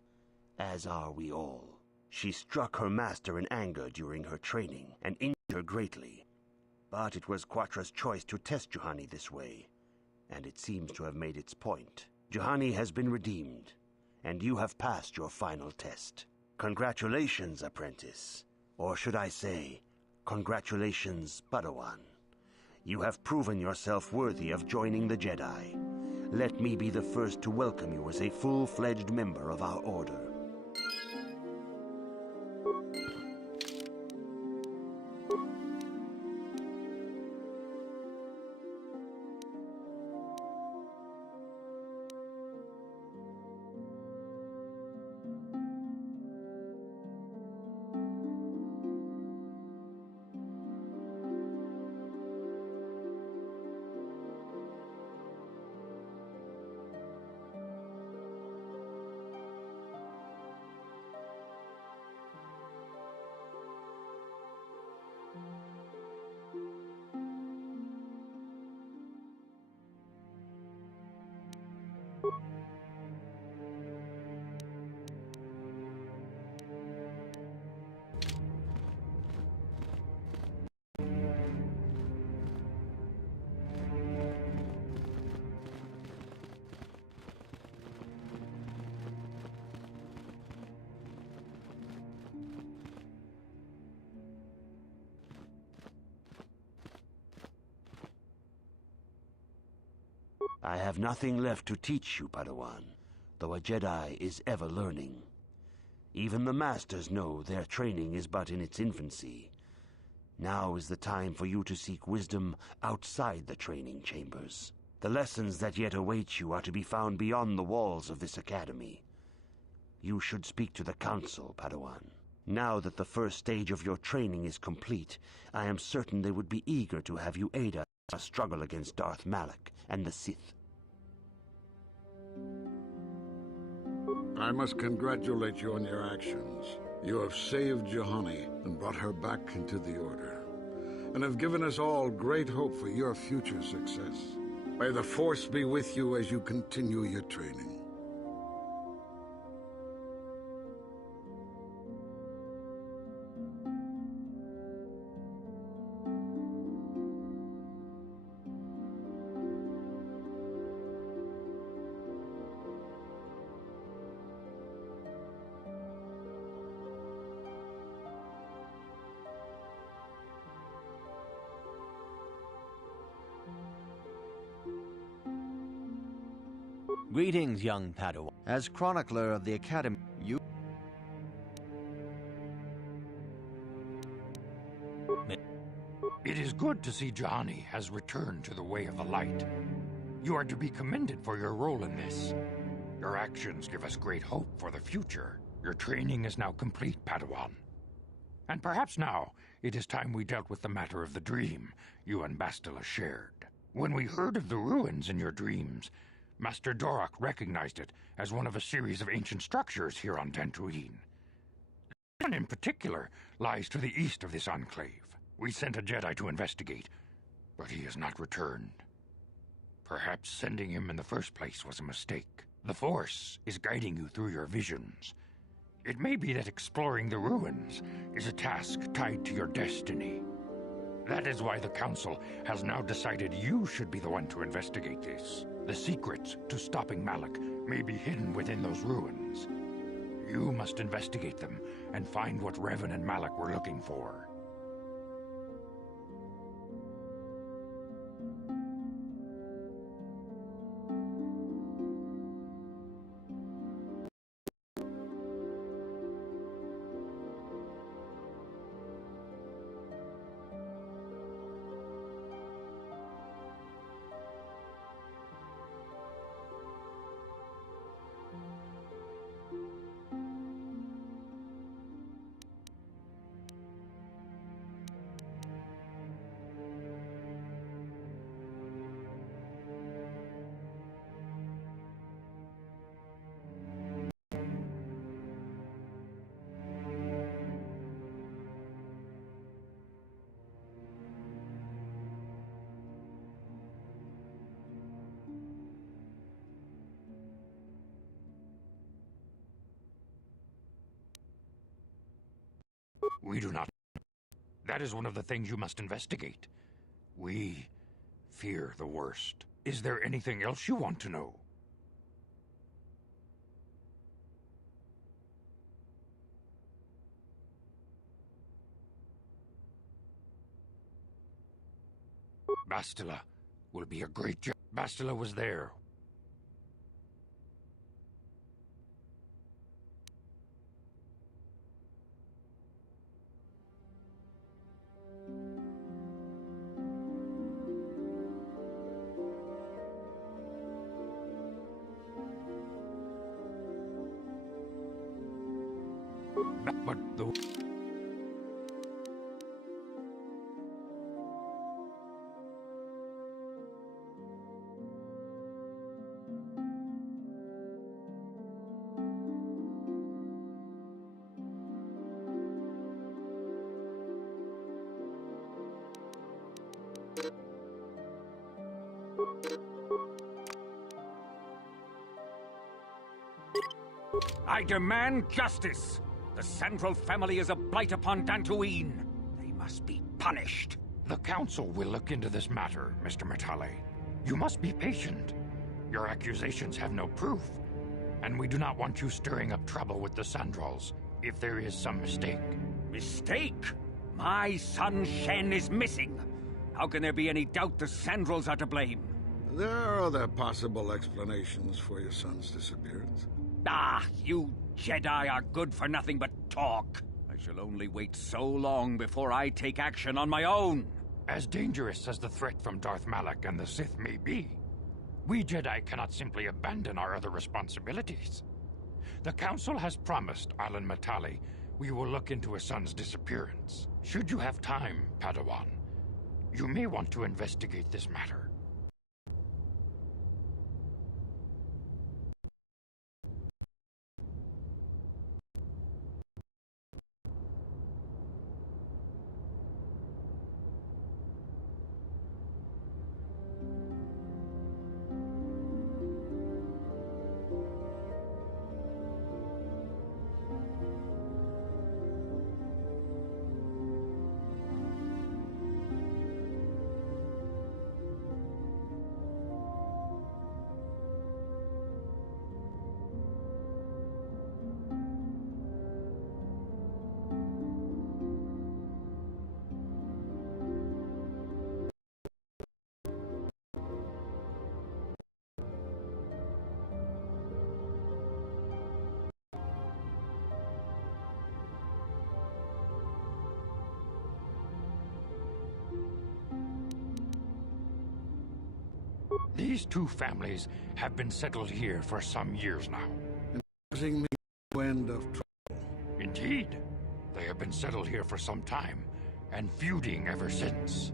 as are we all. She struck her master in anger during her training and injured her greatly. But it was Quatra's choice to test Juhani this way, and it seems to have made its point. Juhani has been redeemed, and you have passed your final test. Congratulations, apprentice. Or should I say, congratulations, Padawan. You have proven yourself worthy of joining the Jedi. Let me be the first to welcome you as a full-fledged member of our Order. I have nothing left to teach you, Padawan, though a Jedi is ever learning. Even the Masters know their training is but in its infancy. Now is the time for you to seek wisdom outside the training chambers. The lessons that yet await you are to be found beyond the walls of this academy. You should speak to the Council, Padawan. Now that the first stage of your training is complete, I am certain they would be eager to have you aid us in our struggle against Darth Malak and the Sith. I must congratulate you on your actions. You have saved Juhani and brought her back into the Order, and have given us all great hope for your future success. May the Force be with you as you continue your training. Greetings, young Padawan. As chronicler of the Academy, you... It is good to see Juhani has returned to the way of the light. You are to be commended for your role in this. Your actions give us great hope for the future. Your training is now complete, Padawan. And perhaps now it is time we dealt with the matter of the dream you and Bastila shared. When we heard of the ruins in your dreams, Master Dorak recognized it as one of a series of ancient structures here on Dantooine. One in particular lies to the east of this enclave. We sent a Jedi to investigate, but he has not returned. Perhaps sending him in the first place was a mistake. The Force is guiding you through your visions. It may be that exploring the ruins is a task tied to your destiny. That is why the Council has now decided you should be the one to investigate this. The secrets to stopping Malak may be hidden within those ruins. You must investigate them and find what Revan and Malak were looking for. We do not. That is one of the things you must investigate. We fear the worst. Is there anything else you want to know? Bastila will be a great job. Bastila was there. But the... I demand justice! The Sandral family is a blight upon Dantooine. They must be punished. The Council will look into this matter, Mr. Matale. You must be patient. Your accusations have no proof, and we do not want you stirring up trouble with the Sandrals if there is some mistake. Mistake? My son Shen is missing. How can there be any doubt the Sandrals are to blame? There are other possible explanations for your son's disappearance. Ah, you Jedi are good for nothing but talk. I shall only wait so long before I take action on my own. As dangerous as the threat from Darth Malak and the Sith may be, we Jedi cannot simply abandon our other responsibilities. The Council has promised Alan Matale we will look into a son's disappearance. Should you have time, Padawan, you may want to investigate this matter. These two families have been settled here for some years now. Causing me no end of trouble. Indeed. They have been settled here for some time, and feuding ever since.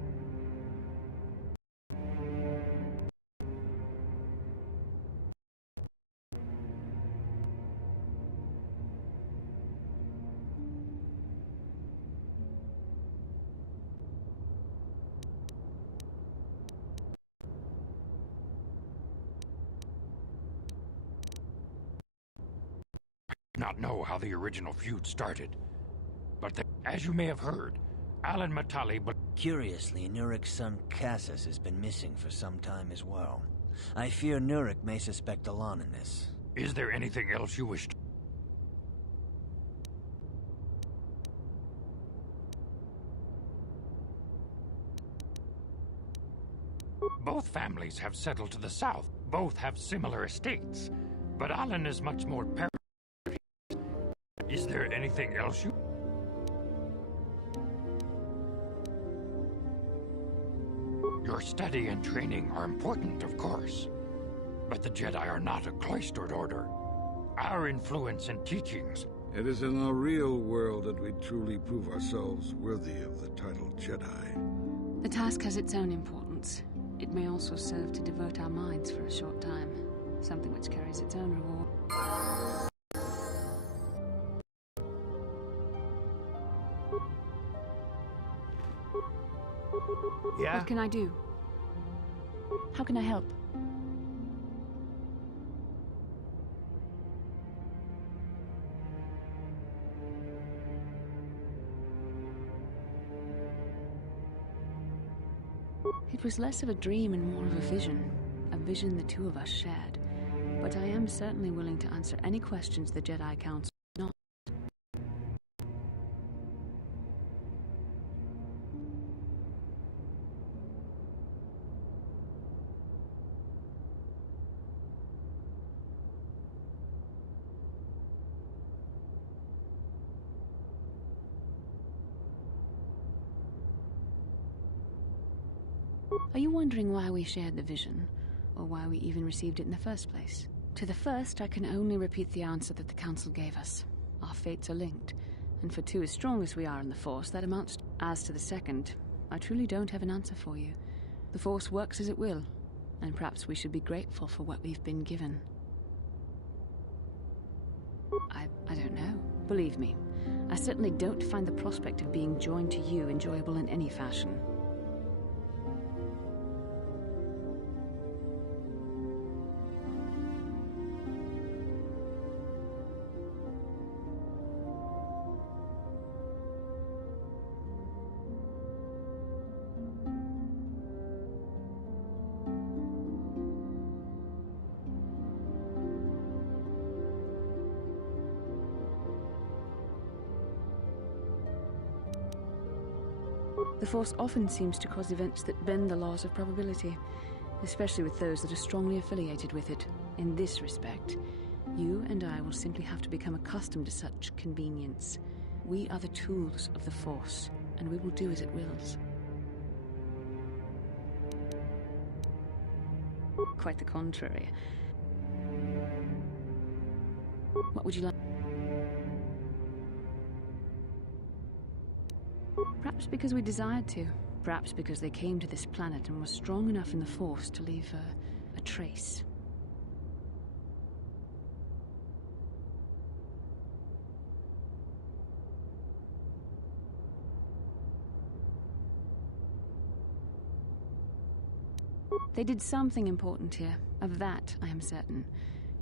Not know how the original feud started, but as you may have heard, Alan Matale but Curiously, Nurik's son Cassus has been missing for some time as well. I fear Nurik may suspect Alan in this. Is there anything else you wish to... Both families have settled to the south. Both have similar estates, but Alan is much more Is there anything else you... Your study and training are important, of course. But the Jedi are not a cloistered order. Our influence and teachings... It is in the real world that we truly prove ourselves worthy of the title Jedi. The task has its own importance. It may also serve to divert our minds for a short time. Something which carries its own reward. Yeah? What can I do? How can I help? It was less of a dream and more of a vision the two of us shared. But I am certainly willing to answer any questions the Jedi Council not. Are you wondering why we shared the vision, or why we even received it in the first place? To the first, I can only repeat the answer that the Council gave us. Our fates are linked, and for two as strong as we are in the Force, that amounts. As to the second, I truly don't have an answer for you. The Force works as it will, and perhaps we should be grateful for what we've been given. I don't know. Believe me, I certainly don't find the prospect of being joined to you enjoyable in any fashion. The Force often seems to cause events that bend the laws of probability, especially with those that are strongly affiliated with it. In this respect, you and I will simply have to become accustomed to such convenience. We are the tools of the Force, and we will do as it wills. Quite the contrary. What would you like? Perhaps because we desired to. Perhaps because they came to this planet and were strong enough in the Force to leave a trace. They did something important here. Of that, I am certain.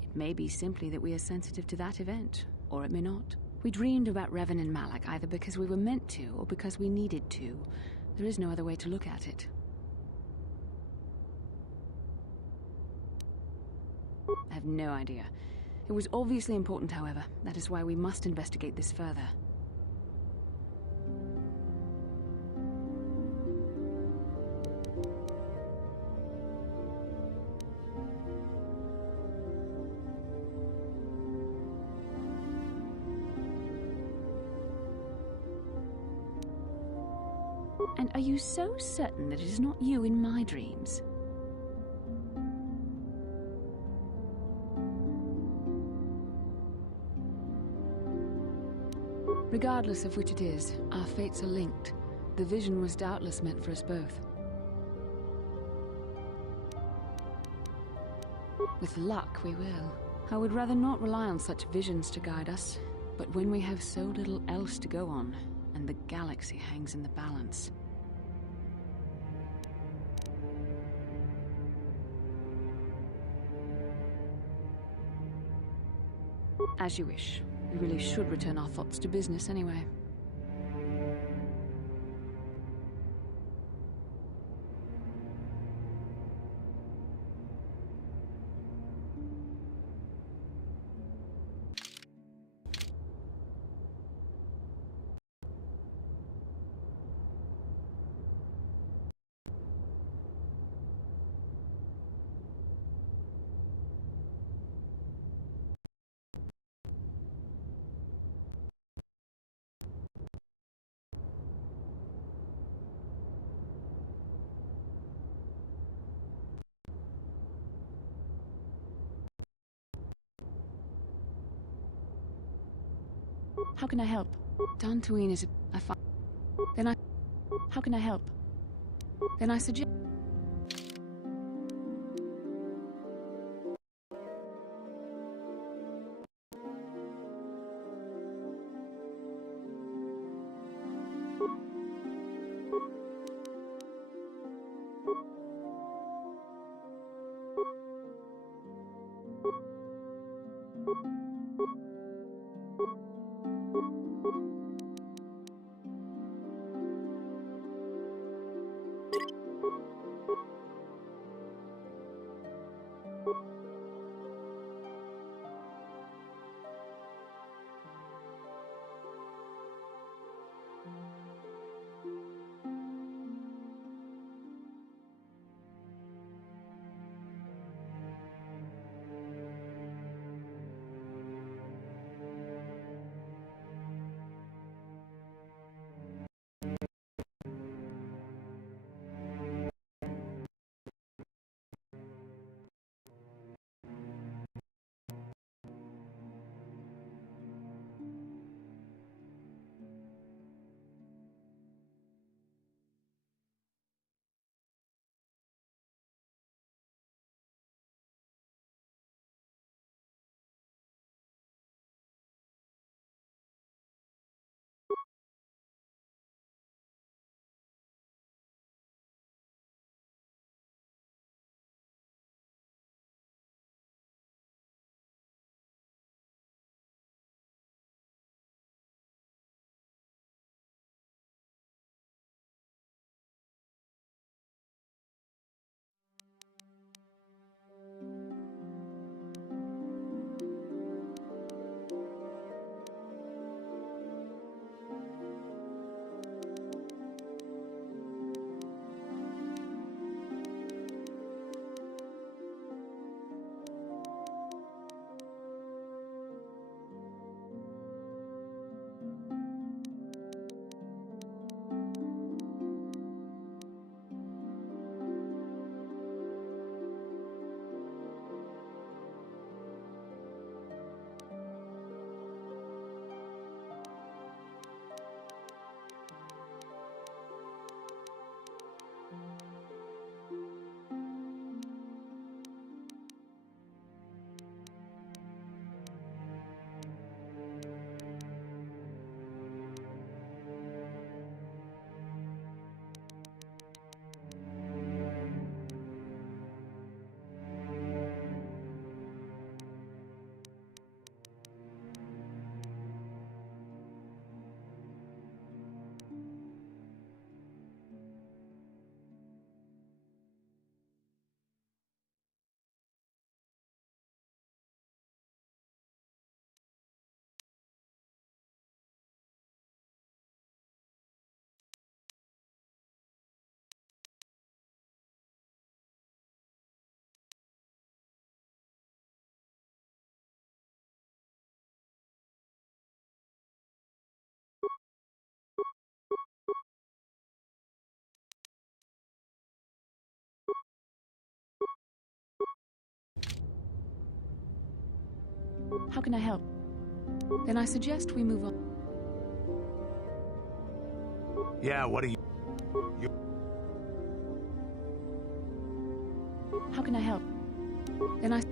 It may be simply that we are sensitive to that event, or it may not. We dreamed about Revan and Malak either because we were meant to, or because we needed to. There is no other way to look at it. I have no idea. It was obviously important, however. That is why we must investigate this further. And are you so certain that it is not you in my dreams? Regardless of which it is, our fates are linked. The vision was doubtless meant for us both. With luck, we will. I would rather not rely on such visions to guide us, but when we have so little else to go on, and the galaxy hangs in the balance. As you wish. We really should return our thoughts to business anyway. How can I help? Dantooine is a Then I... How can I help? Then I suggest... How can I help? Then I suggest we move on. Yeah, what are you... How can I help? Then I...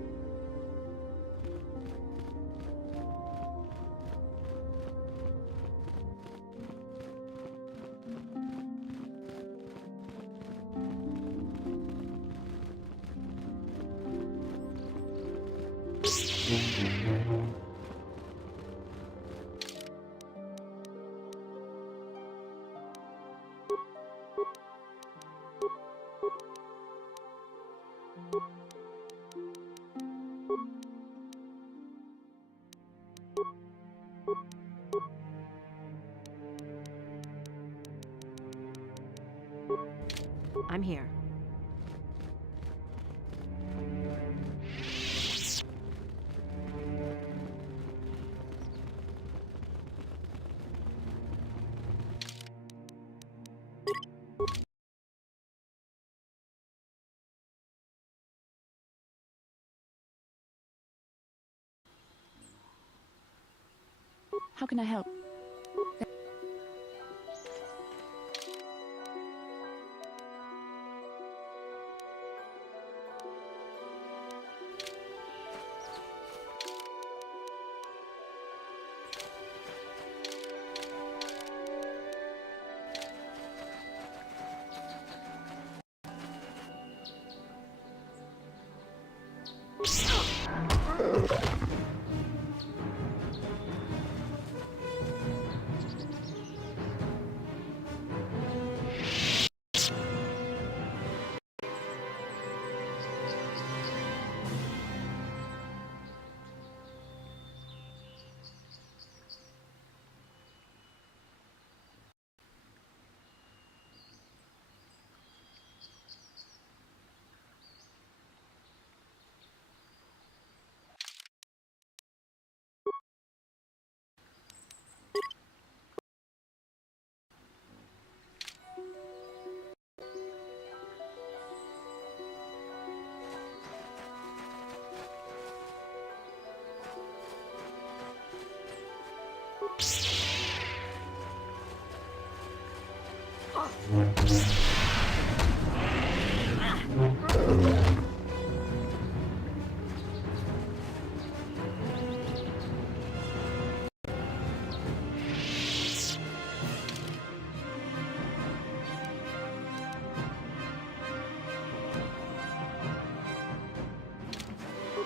I'm here. How can I help?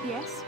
Yes?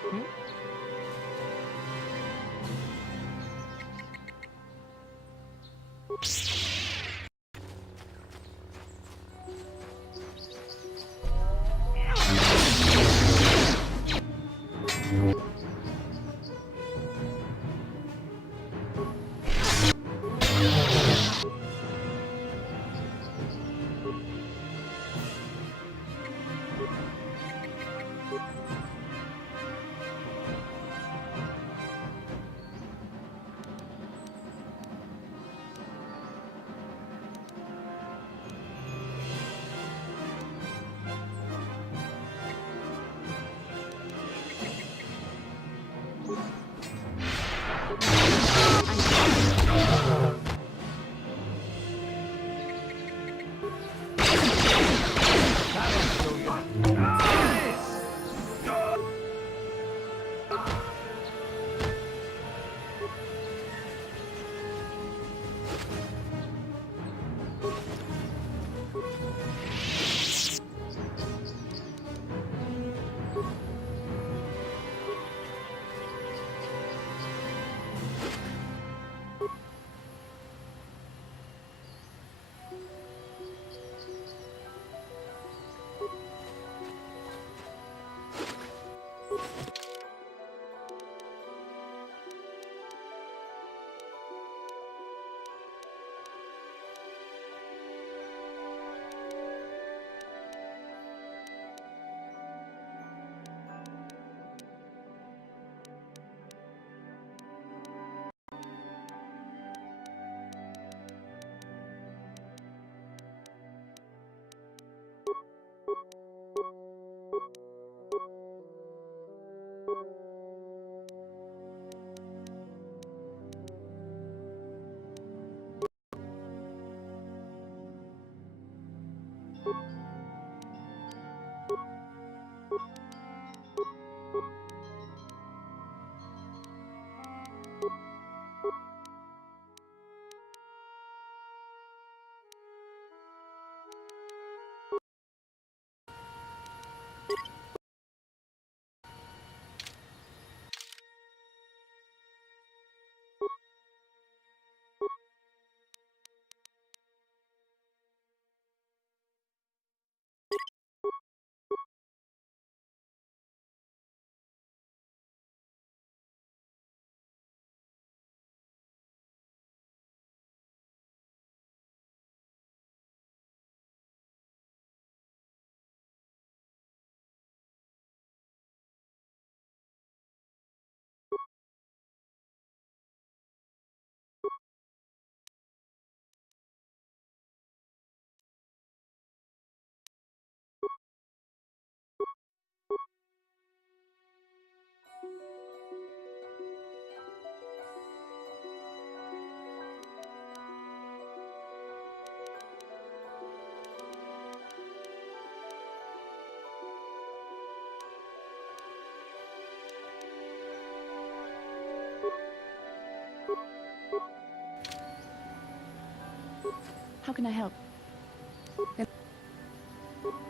How can I help?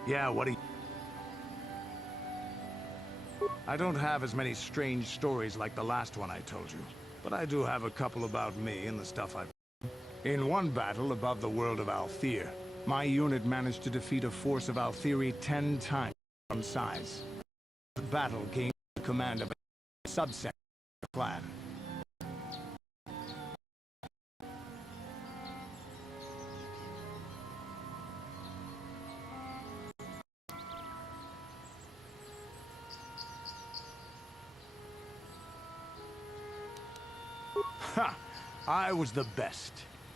Yeah, what do you... I don't have as many strange stories like the last one I told you, but I do have a couple about me and the stuff I've... In one battle above the world of Althir, my unit managed to defeat a force of Althiri 10 times from size. The battle gained the command of a subset of the clan. Ha! I was the best.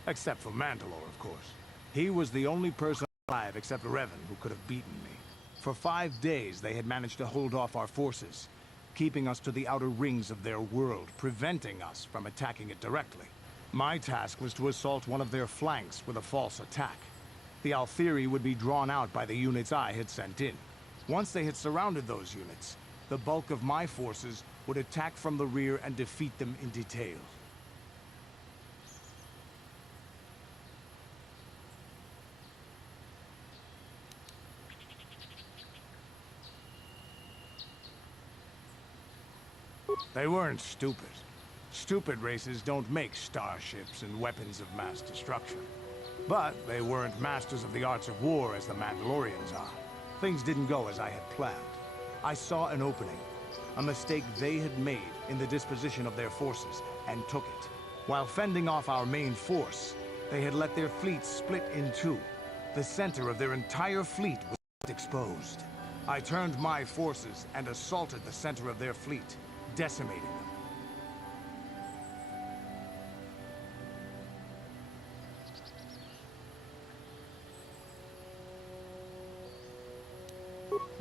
Except for Mandalore, of course. He was the only person alive except Revan who could have beaten me. For 5 days, they had managed to hold off our forces, keeping us to the outer rings of their world, preventing us from attacking it directly. My task was to assault one of their flanks with a false attack. The Althiri would be drawn out by the units I had sent in. Once they had surrounded those units, the bulk of my forces would attack from the rear and defeat them in detail. They weren't stupid. Stupid races don't make starships and weapons of mass destruction. But they weren't masters of the arts of war as the Mandalorians are. Things didn't go as I had planned. I saw an opening, a mistake they had made in the disposition of their forces, and took it. While fending off our main force, they had let their fleet split in two. The center of their entire fleet was exposed. I turned my forces and assaulted the center of their fleet, decimating them.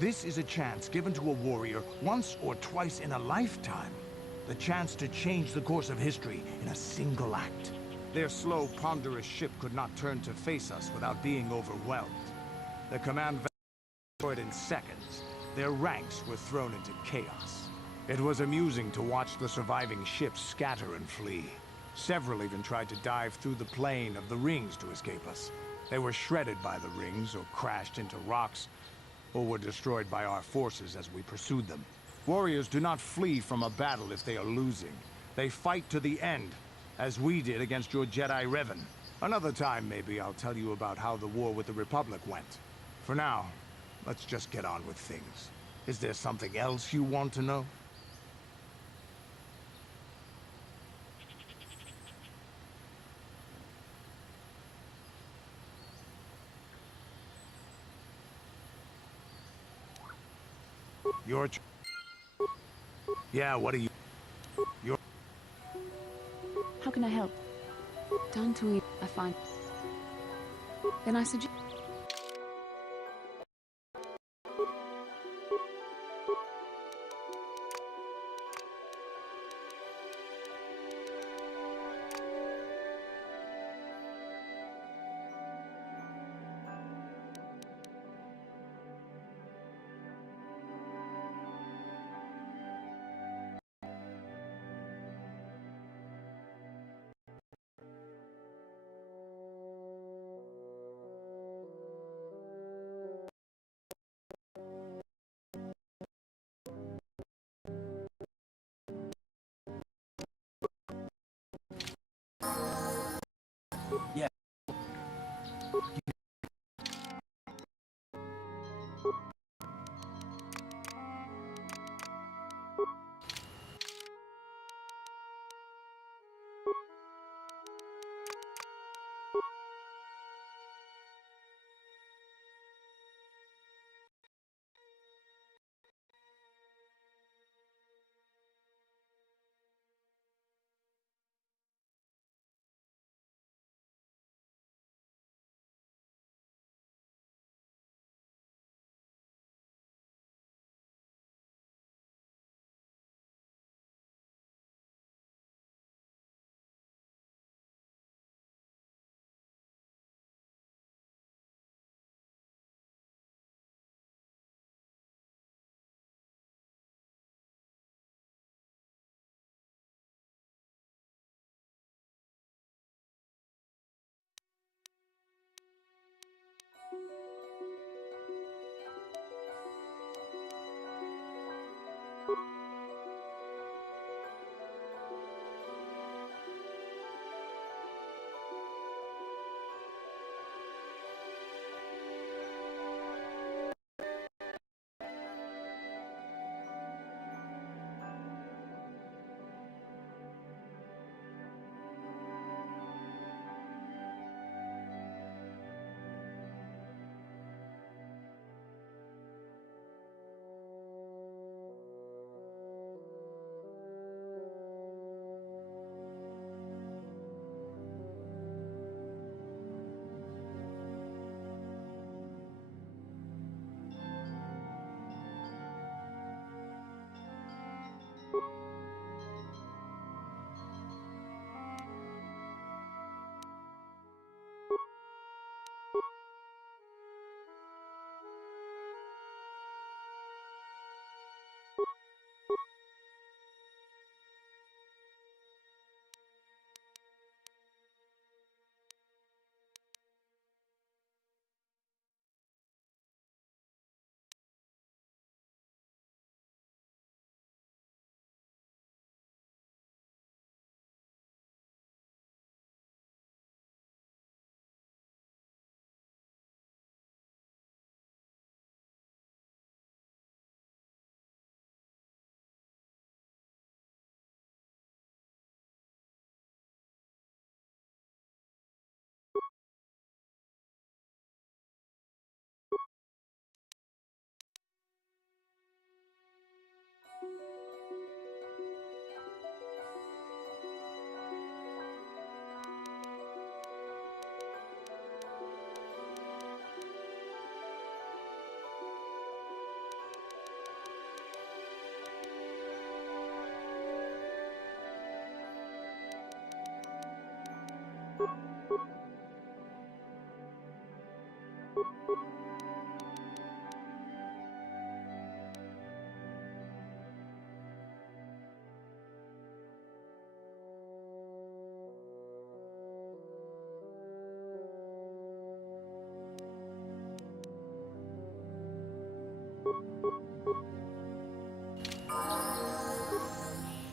This is a chance given to a warrior once or twice in a lifetime. The chance to change the course of history in a single act. Their slow, ponderous ship could not turn to face us without being overwhelmed. The command vessel destroyed in seconds. Their ranks were thrown into chaos. It was amusing to watch the surviving ships scatter and flee. Several even tried to dive through the plane of the rings to escape us. They were shredded by the rings or crashed into rocks, or were destroyed by our forces as we pursued them. Warriors do not flee from a battle if they are losing. They fight to the end, as we did against your Jedi Revan. Another time, maybe, I'll tell you about how the war with the Republic went. For now, let's just get on with things. Is there something else you want to know? Your Yeah, what are you... Your... How can I help? Dantooine, I find. Then I suggest... Yeah.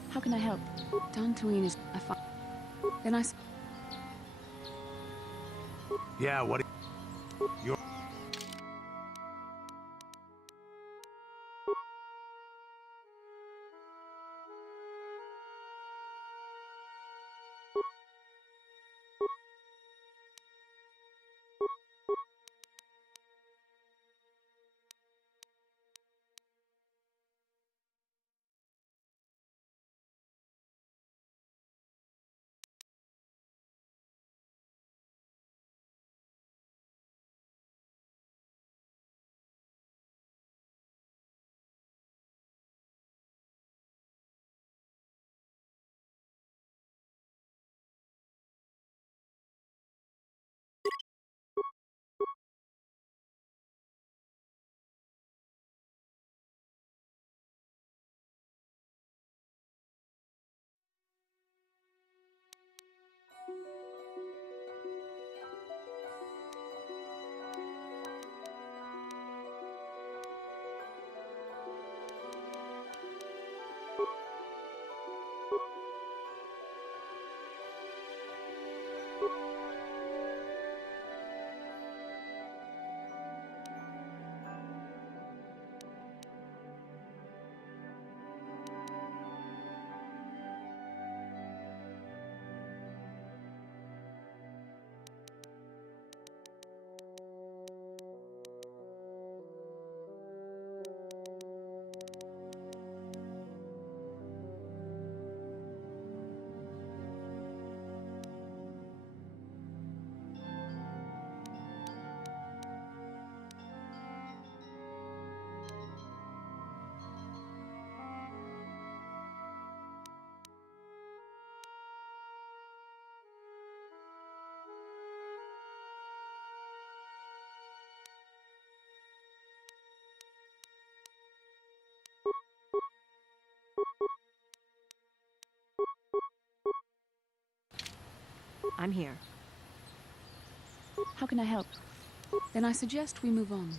How can I help? Dantooine is a fi- Then I... Yeah, what? You're... I'm here. How can I help? Then I suggest we move on.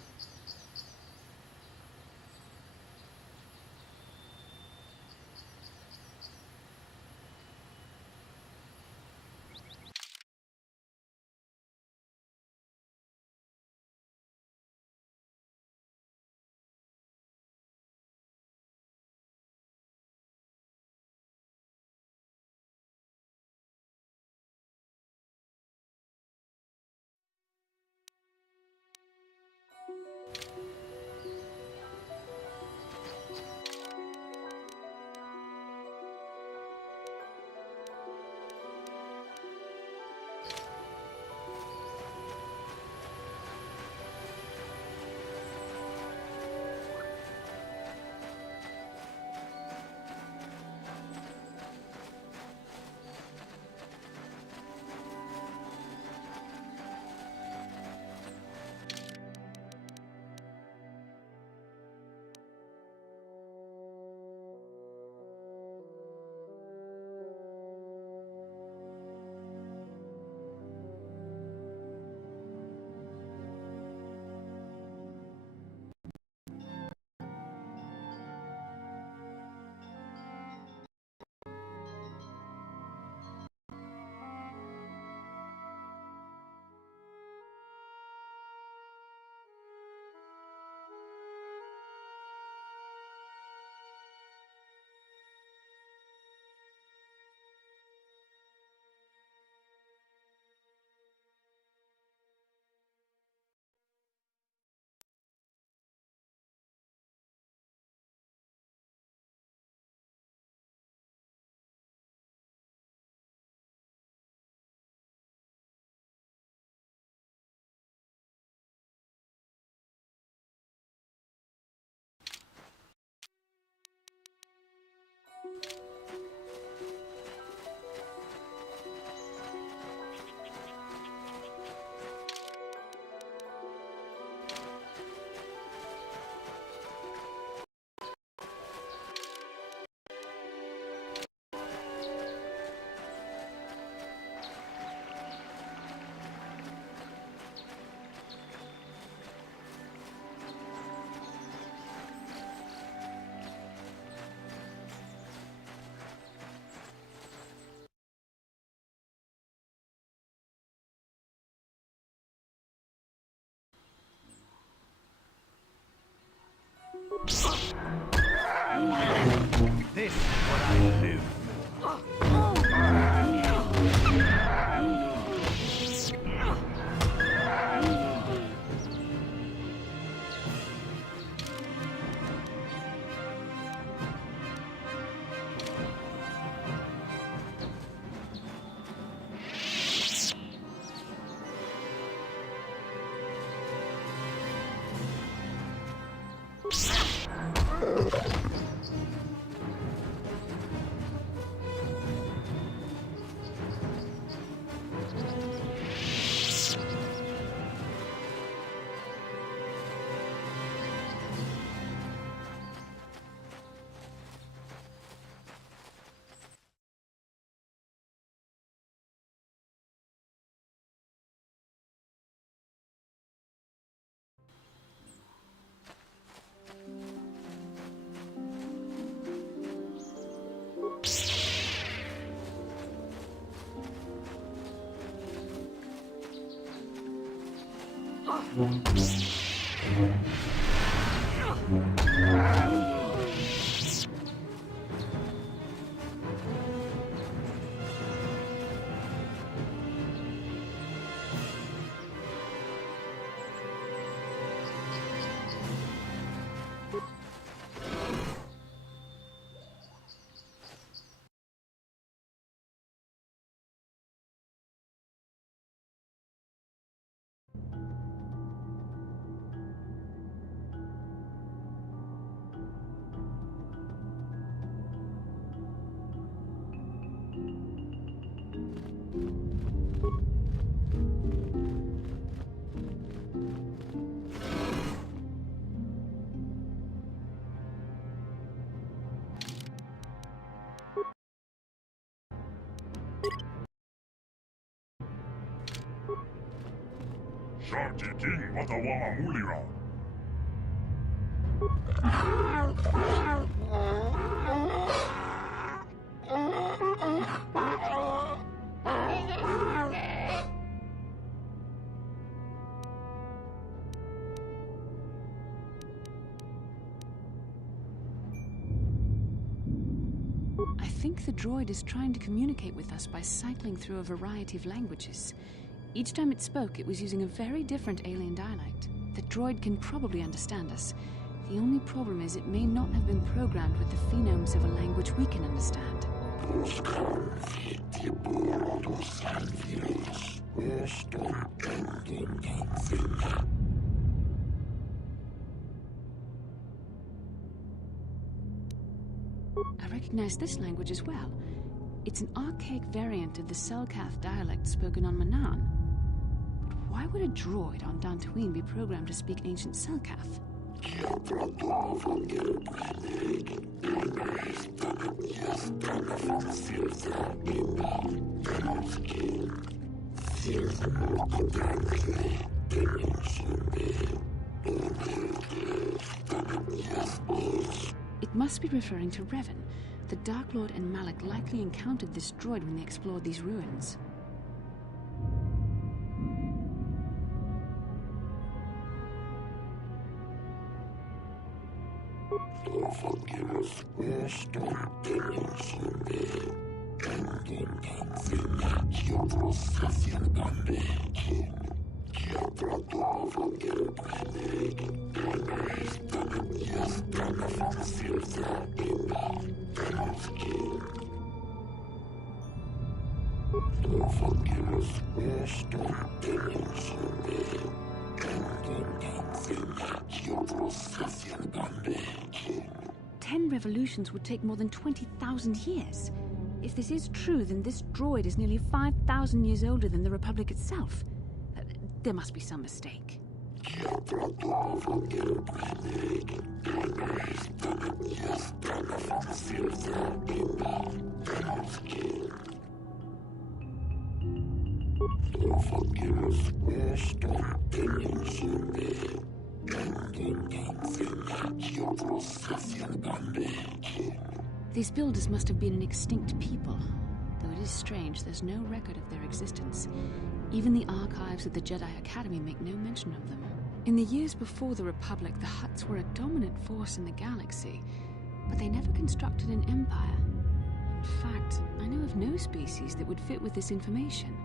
Sharky King Watawama Mulira. I think the droid is trying to communicate with us by cycling through a variety of languages. Each time it spoke, it was using a very different alien dialect. The droid can probably understand us. The only problem is it may not have been programmed with the phonemes of a language we can understand. I recognize this language as well. It's an archaic variant of the Selkath dialect spoken on Manaan. But why would a droid on Dantooine be programmed to speak ancient Selkath? It must be referring to Revan. The Dark Lord and Malak likely encountered this droid when they explored these ruins. Ten revolutions would take more than 20,000 years. If this is true, then this droid is nearly 5,000 years older than the Republic itself. There must be some mistake. These builders must have been an extinct people. Though it is strange, there's no record of their existence. Even the archives of the Jedi Academy make no mention of them. In the years before the Republic, the Hutts were a dominant force in the galaxy, but they never constructed an empire. In fact, I know of no species that would fit with this information.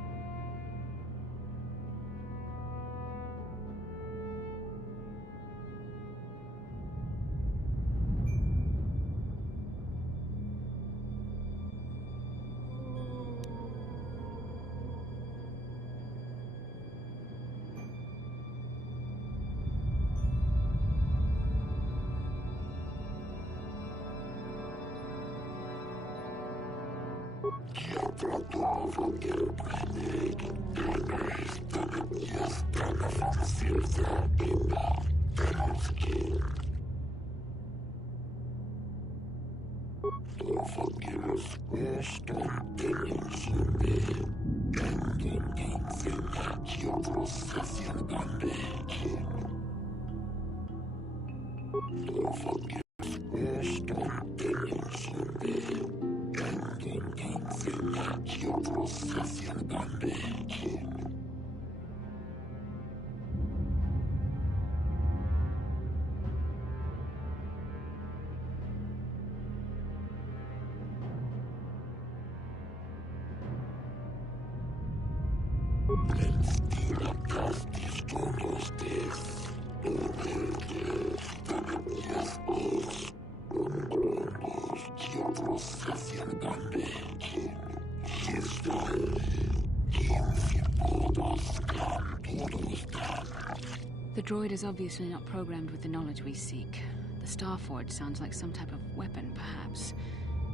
The droid is obviously not programmed with the knowledge we seek. The Starforge sounds like some type of weapon, perhaps.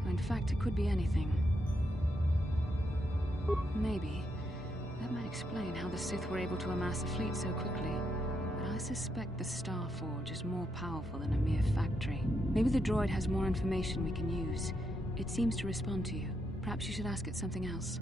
Or in fact, it could be anything. Maybe. That might explain how the Sith were able to amass a fleet so quickly. But I suspect the Starforge is more powerful than a mere factory. Maybe the droid has more information we can use. It seems to respond to you. Perhaps you should ask it something else.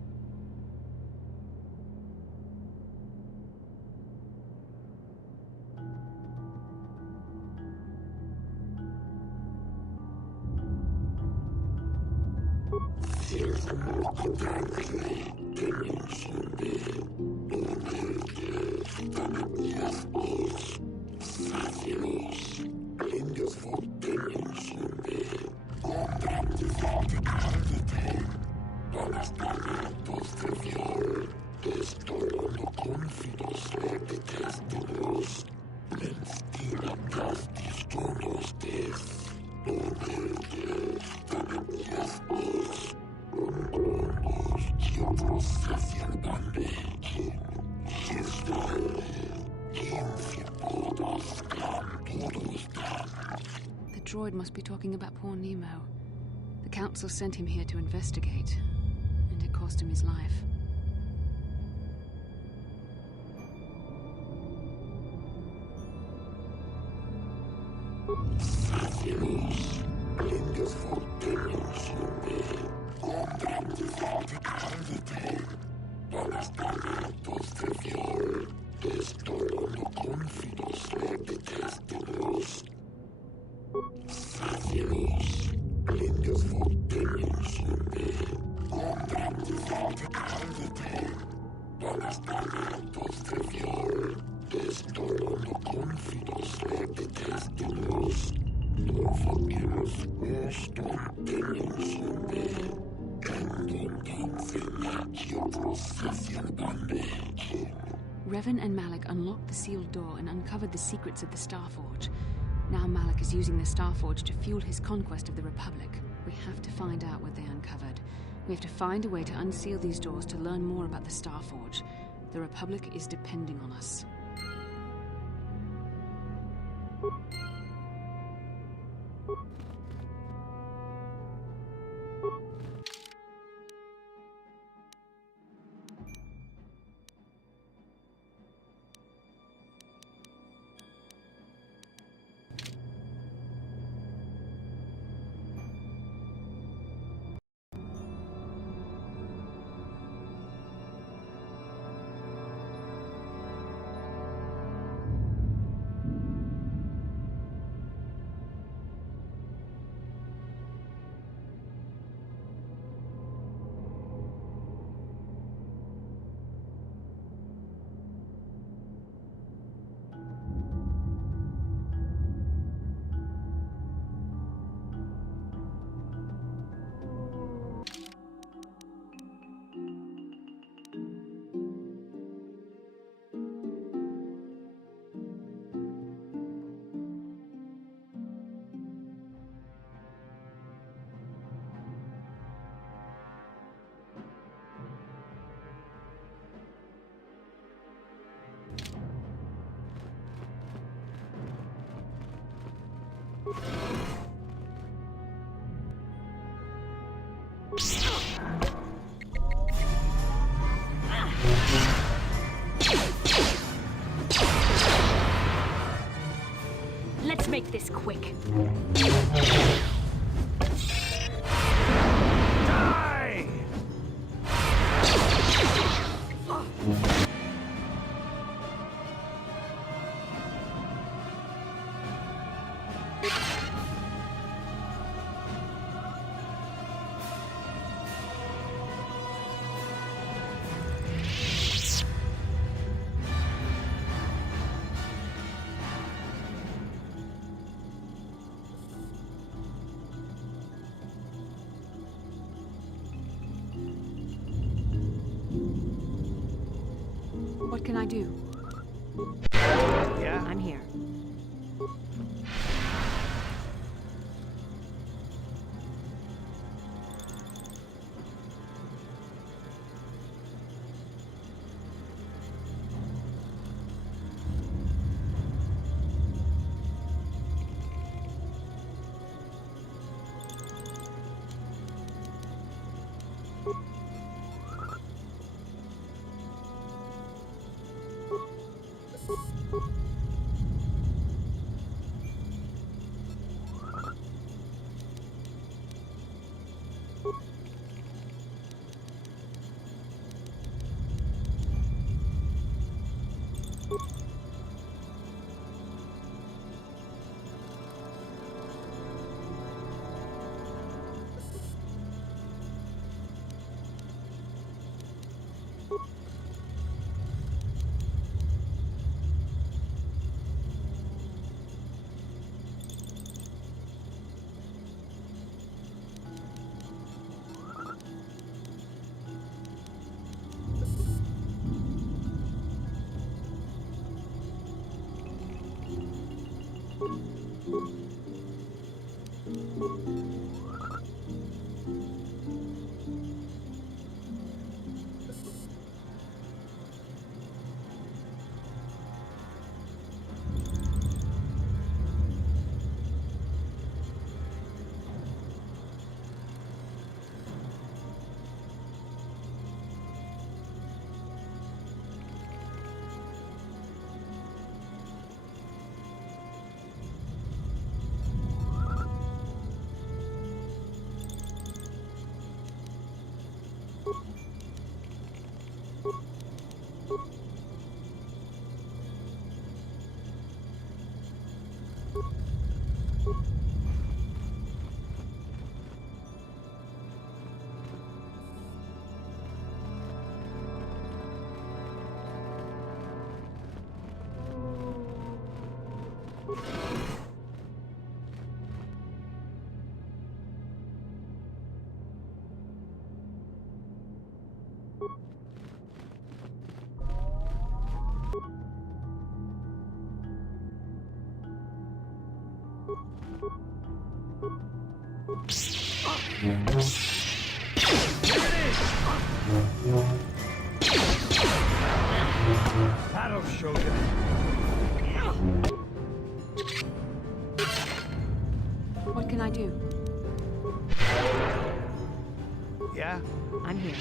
The droid must be talking about poor Nemo. The Council sent him here to investigate, and it cost him his life. Revan and Malak unlocked the sealed door and uncovered the secrets of the Starforge. Now Malak is using the Starforge to fuel his conquest of the Republic. We have to find out what they uncovered. We have to find a way to unseal these doors to learn more about the Starforge. The Republic is depending on us. this quick. Die! What can I do? Yeah? I'm here. That'll show you. What can I do? Yeah? I'm here.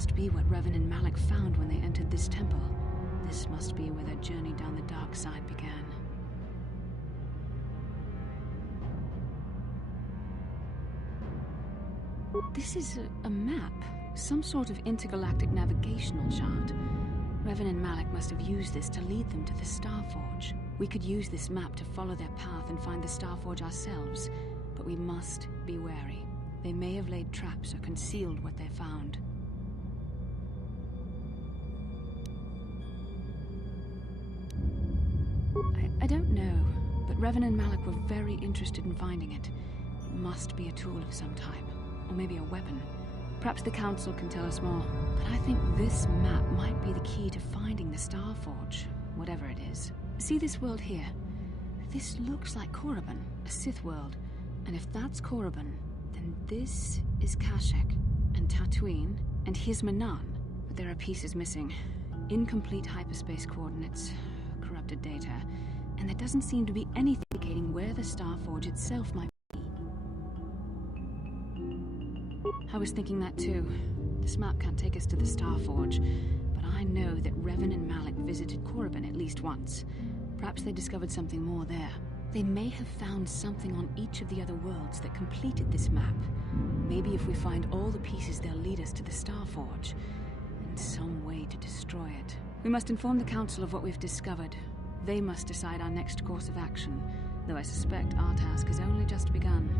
must be what Revan and Malik found when they entered this temple. This must be where their journey down the dark side began. This is a map. Some sort of intergalactic navigational chart. Revan and Malik must have used this to lead them to the Starforge. We could use this map to follow their path and find the Starforge ourselves, but we must be wary. They may have laid traps or concealed what they found. I don't know, but Revan and Malik were very interested in finding it. It must be a tool of some type, or maybe a weapon. Perhaps the Council can tell us more, but I think this map might be the key to finding the Starforge, whatever it is. See this world here? This looks like Korriban, a Sith world. And if that's Korriban, then this is Kashyyyk, and Tatooine, and here's Manaan. But there are pieces missing. Incomplete hyperspace coordinates, corrupted data, and there doesn't seem to be anything indicating where the Starforge itself might be. I was thinking that too. This map can't take us to the Starforge, but I know that Revan and Malik visited Korriban at least once. Perhaps they discovered something more there. They may have found something on each of the other worlds that completed this map. Maybe if we find all the pieces, they'll lead us to the Starforge, and some way to destroy it. We must inform the Council of what we've discovered. They must decide our next course of action, though I suspect our task has only just begun.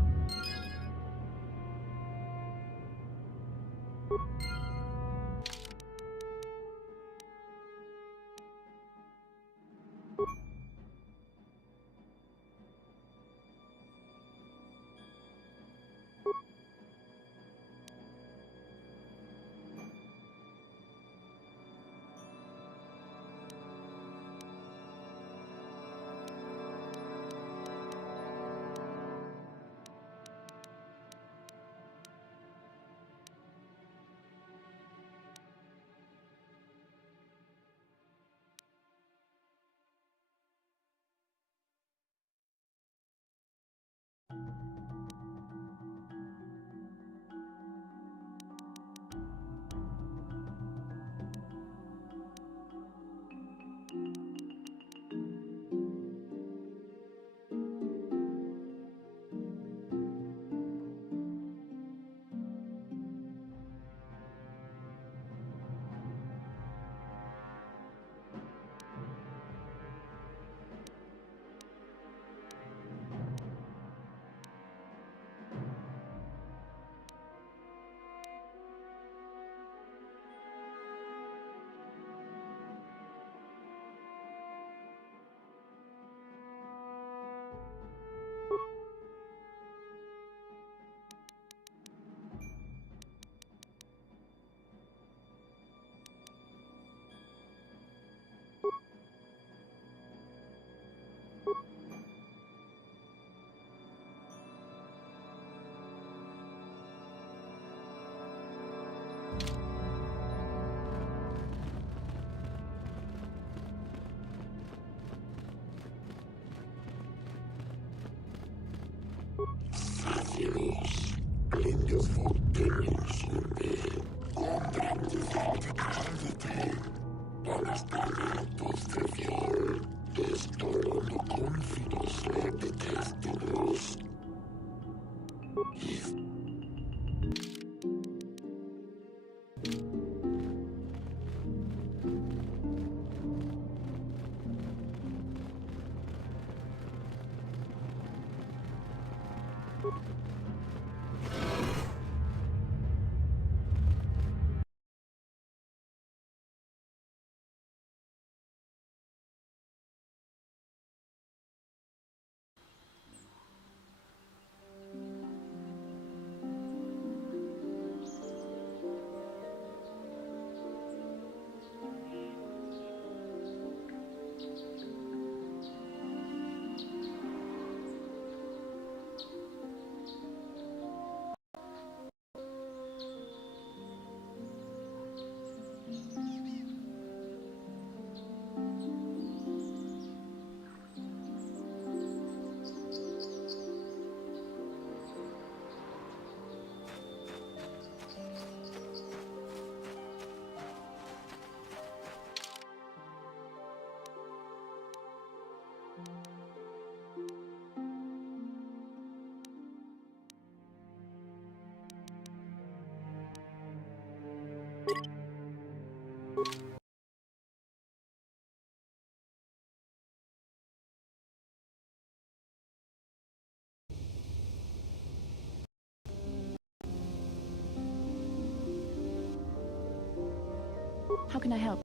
How can I help?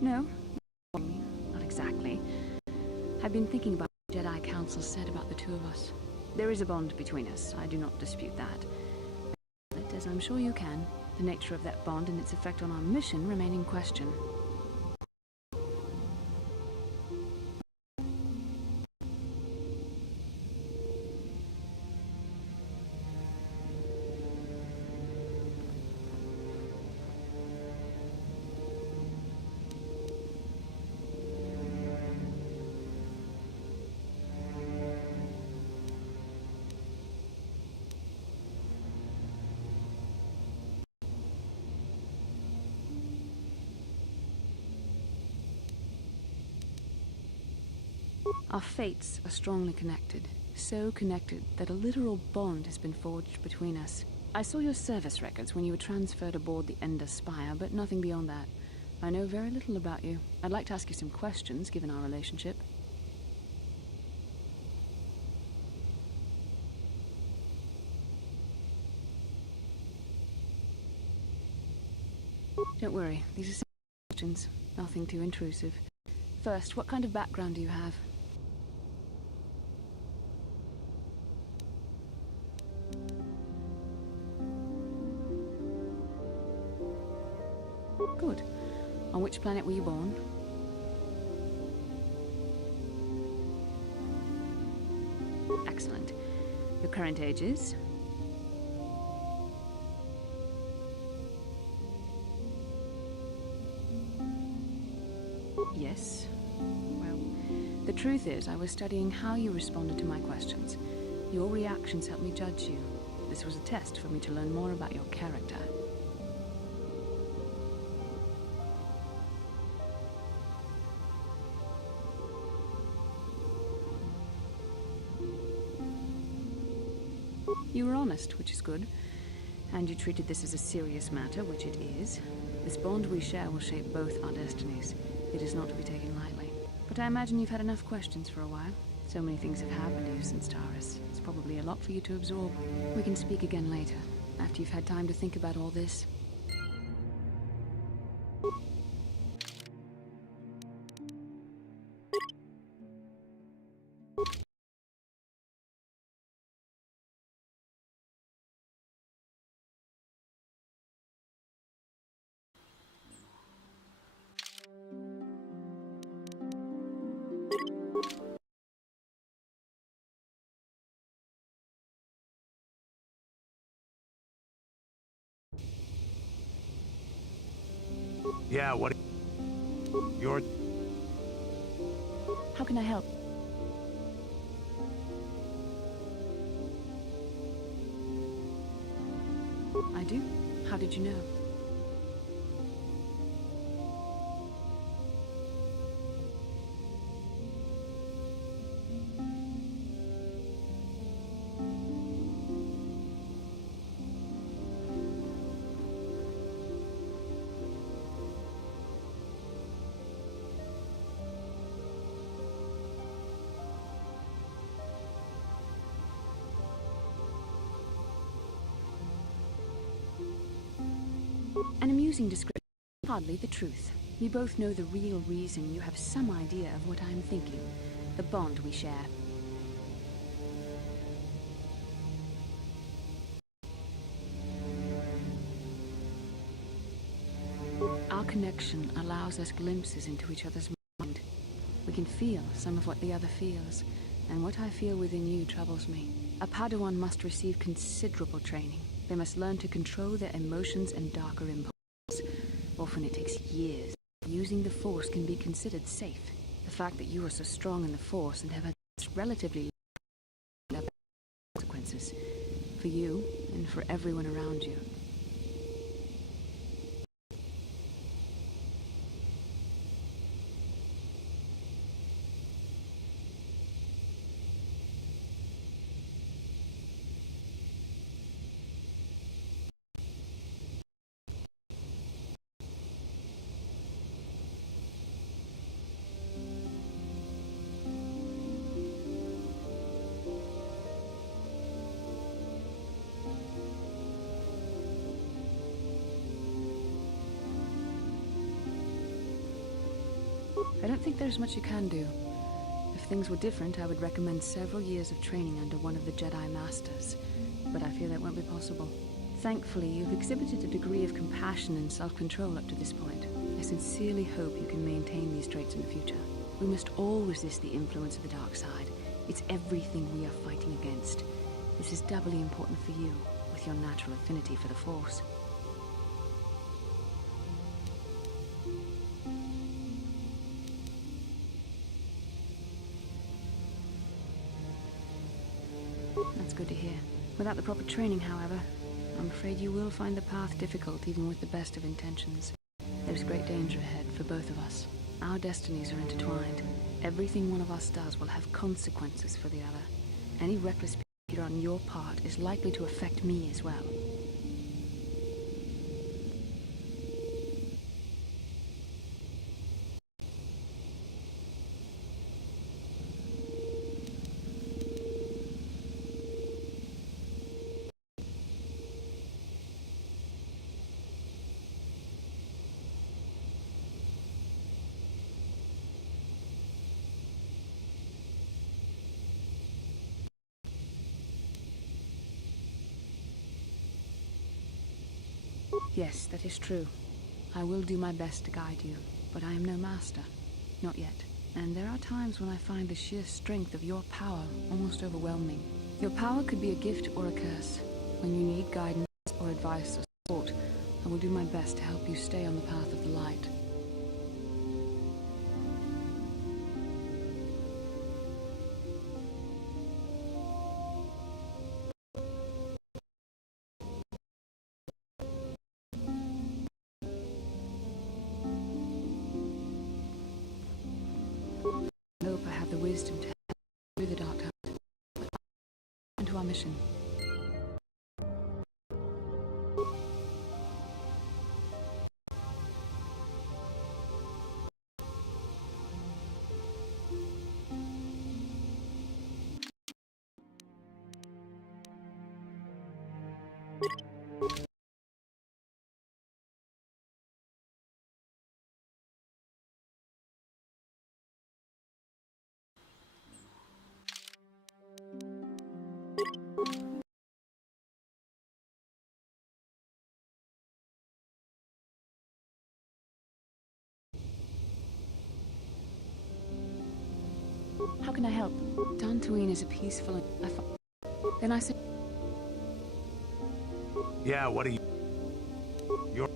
No, not exactly. I've been thinking about what the Jedi Council said about the two of us. There is a bond between us, I do not dispute that. But, as I'm sure you can, the nature of that bond and its effect on our mission remain in question. Our fates are strongly connected. So connected that a literal bond has been forged between us. I saw your service records when you were transferred aboard the Ender Spire, but nothing beyond that. I know very little about you. I'd like to ask you some questions, given our relationship. Don't worry, these are simple questions. Nothing too intrusive. First, what kind of background do you have? Good. On which planet were you born? Excellent. Your current age is? Yes. Well, the truth is, I was studying how you responded to my questions. Your reactions helped me judge you. This was a test for me to learn more about your character. You were honest, which is good. And you treated this as a serious matter, which it is. This bond we share will shape both our destinies. It is not to be taken lightly. But I imagine you've had enough questions for a while. So many things have happened to you since Taris. It's probably a lot for you to absorb. We can speak again later, after you've had time to think about all this. Yeah, what? You're... How can I help? I do. How did you know? An amusing description, hardly the truth. We both know the real reason. You have some idea of what I'm thinking. The bond we share. Our connection allows us glimpses into each other's mind. We can feel some of what the other feels, and what I feel within you troubles me. A Padawan must receive considerable training. They must learn to control their emotions and darker impulses. Often it takes years. Using the Force can be considered safe. The fact that you are so strong in the Force and have had relatively low consequences for you and for everyone around you. I don't think there's much you can do. If things were different, I would recommend several years of training under one of the Jedi Masters, but I fear that won't be possible. Thankfully, you've exhibited a degree of compassion and self-control up to this point. I sincerely hope you can maintain these traits in the future. We must all resist the influence of the dark side. It's everything we are fighting against. This is doubly important for you, with your natural affinity for the Force. That's good to hear. Without the proper training, however, I'm afraid you will find the path difficult even with the best of intentions. There's great danger ahead for both of us. Our destinies are intertwined. Everything one of us does will have consequences for the other. Any reckless behavior on your part is likely to affect me as well. Yes, that is true. I will do my best to guide you, but I am no master. Not yet. And there are times when I find the sheer strength of your power almost overwhelming. Your power could be a gift or a curse. When you need guidance or advice or support, I will do my best to help you stay on the path of the light. I hope I have the wisdom to help through the dark times, but on to our mission. How can I help? Dantooine is a peaceful and... Then I said... Yeah, what are you... You're...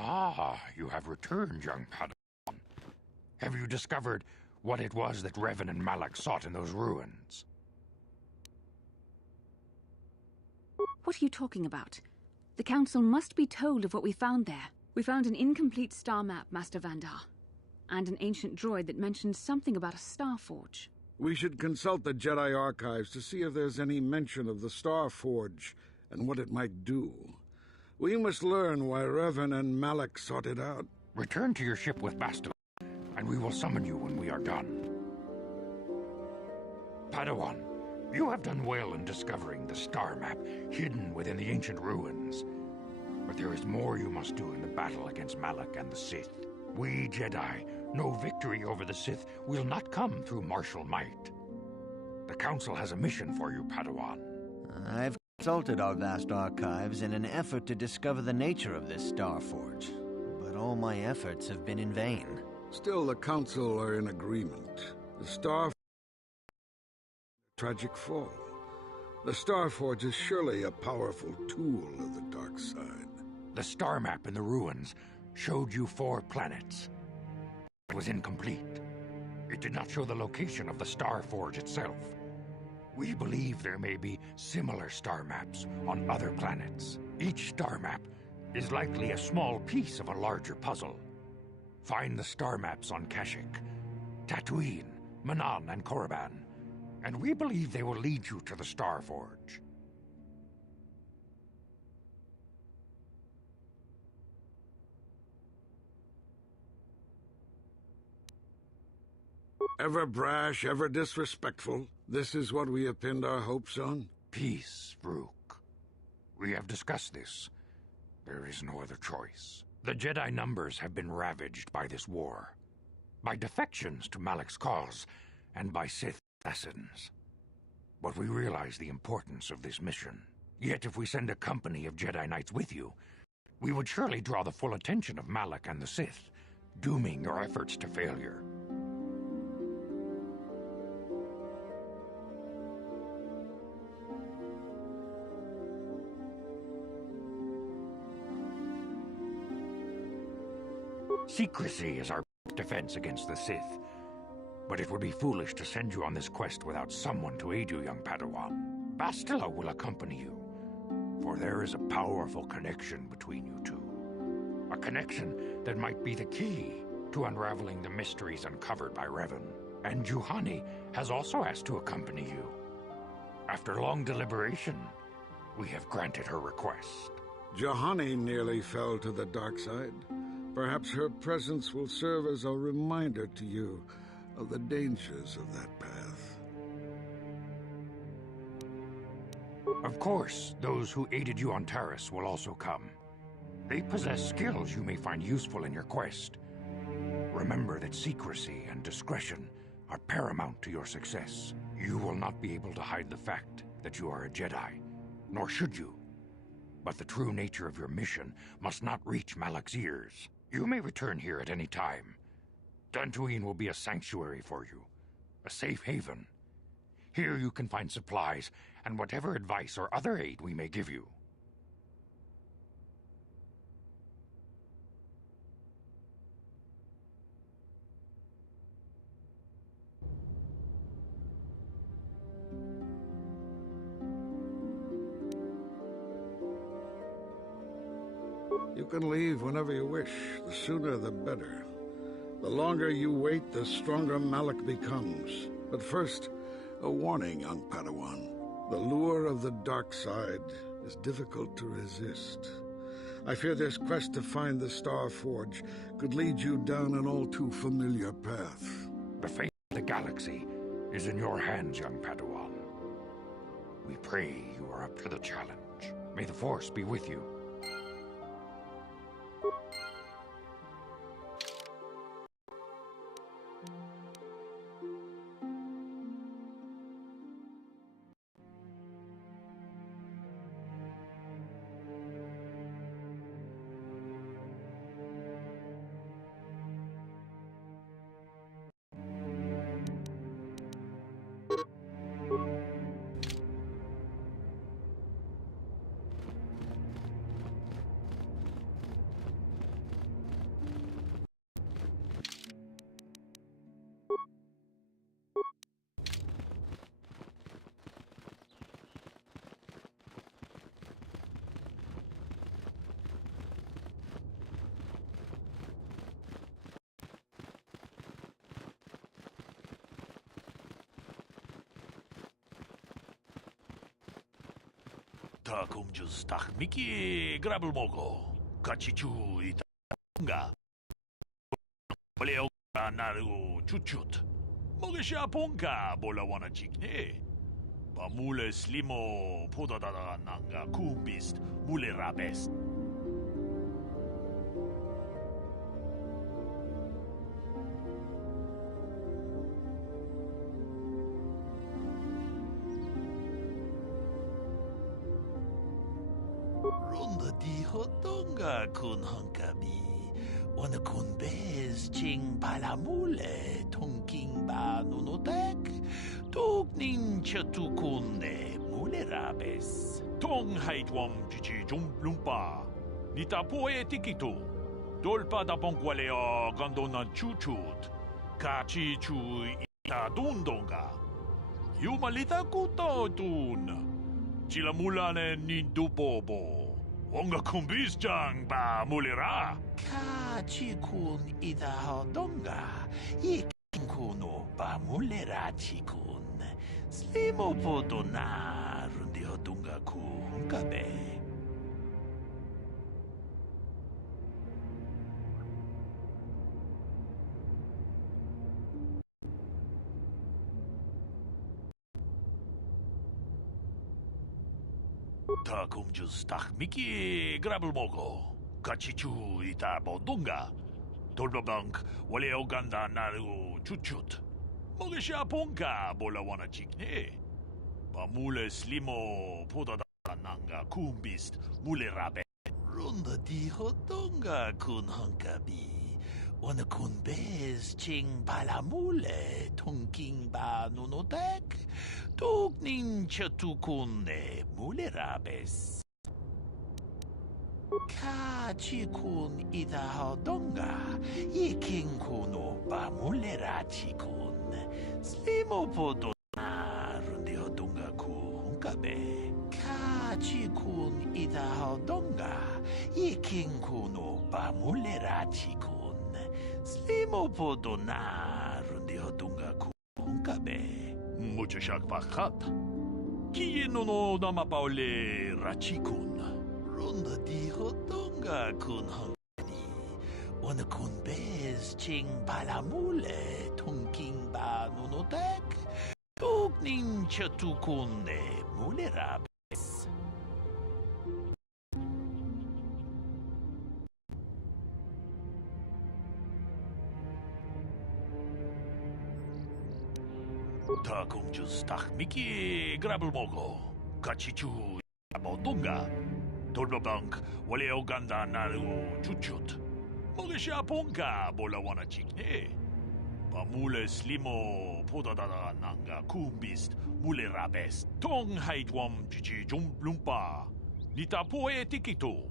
Ah, you have returned, young Padawan. Have you discovered what it was that Revan and Malak sought in those ruins? What are you talking about? The Council must be told of what we found there. We found an incomplete star map, Master Vandar, and an ancient droid that mentioned something about a star forge. We should consult the Jedi archives to see if there's any mention of the Star Forge and what it might do. We must learn why Revan and Malak sought it out. Return to your ship with Bastila, and we will summon you when we are done. Padawan, you have done well in discovering the star map hidden within the ancient ruins. But there is more you must do in the battle against Malak and the Sith. We Jedi know victory over the Sith will not come through martial might. The Council has a mission for you, Padawan. I've consulted our vast archives in an effort to discover the nature of this Starforge, but all my efforts have been in vain. Still, the Council are in agreement. The tragic fall. The Starforge is surely a powerful tool of the dark side. The star map in the ruins showed you 4 planets. It was incomplete. It did not show the location of the Starforge itself. We believe there may be similar star maps on other planets. Each star map is likely a small piece of a larger puzzle. Find the star maps on Kashyyyk, Tatooine, Manaan, and Korriban, and we believe they will lead you to the Starforge. Ever brash, ever disrespectful, this is what we have pinned our hopes on? Peace, Rook. We have discussed this. There is no other choice. The Jedi numbers have been ravaged by this war, by defections to Malak's cause, and by Sith assassins. But we realize the importance of this mission. Yet if we send a company of Jedi Knights with you, we would surely draw the full attention of Malak and the Sith, dooming your efforts to failure. Secrecy is our defense against the Sith, but it would be foolish to send you on this quest without someone to aid you, young Padawan. Bastila will accompany you, for there is a powerful connection between you two. A connection that might be the key to unraveling the mysteries uncovered by Revan. And Juhani has also asked to accompany you. After long deliberation, we have granted her request. Juhani nearly fell to the dark side. Perhaps her presence will serve as a reminder to you of the dangers of that path. Of course, those who aided you on Taris will also come. They possess skills you may find useful in your quest. Remember that secrecy and discretion are paramount to your success. You will not be able to hide the fact that you are a Jedi, nor should you. But the true nature of your mission must not reach Malak's ears. You may return here at any time. Dantooine will be a sanctuary for you, a safe haven. Here you can find supplies and whatever advice or other aid we may give you. You can leave whenever you wish. The sooner the better. The longer you wait, the stronger Malak becomes. But first, a warning, young Padawan. The lure of the dark side is difficult to resist. I fear this quest to find the Starforge could lead you down an all too familiar path. The fate of the galaxy is in your hands, young Padawan. We pray you are up to the challenge. May the Force be with you. 다 공주스 딱 미끼 그라블 모고 같이 주이다가 벌레오가 나르고 주춧 먹으샤 본가 볼라와나 직네 바물레 슬리모 포다다다 난가 쿰비스트 물레 라베스 Runda di hodonga kun hankabi. Wana kun bez ching palamule tongking ba nunotek. Tog nin chatukunde mule rabes. Tong haitwam chichi jumplumpa. Nita poe tikito. Dolpa da pongwaleo gandona chuchut. Kachi chu ita dundonga. Yumalita kuto tun. Chilamulane nindupobo. Wonga kumbisjang ba mulira. Kachi kun ita hodonga. Ikin kuno ba mulira chikun. Slimo podo na rundi hodonga kun kabe. Ta kumjus tak miki grabel mogo. Kachichu ita bodunga. Tolbabank wale oganda naru chuchut. Mogesha ponka bola wana chikne. Pamule slimo podada nanga kumbist mule rabe. Runda di hodonga kun hankabi. Wana kun bez ching palamule tongking ba nunotek. Tog nin chatukunne mule rabes. Kachi kun ita hodonga. Ikin kuno ba mule rachi kun. Slimo podo na rundi hodonga kun kabe. Kachi kun ita hodonga. Ikin kuno ba mule rachi kun. Slimo podo na rundi hodonga kun kabe. Mucho shak pakat. Kiye no nama paule rachikun. Runda di hodonga kun hankadi. Wana kun bez ching palamule tongking ba nunotek. Tog nin chatukunne mule rabes. Ta kumjus tak miki grabel mogo. Kachichu abodunga. Tolbabank wale oganda naru chuchut. Mogesha ponka bola wana chikne. Pamule slimo podada nanga kumbist mule rabes. Tong haitwam chichi jumplumpa. Nita poe tikito.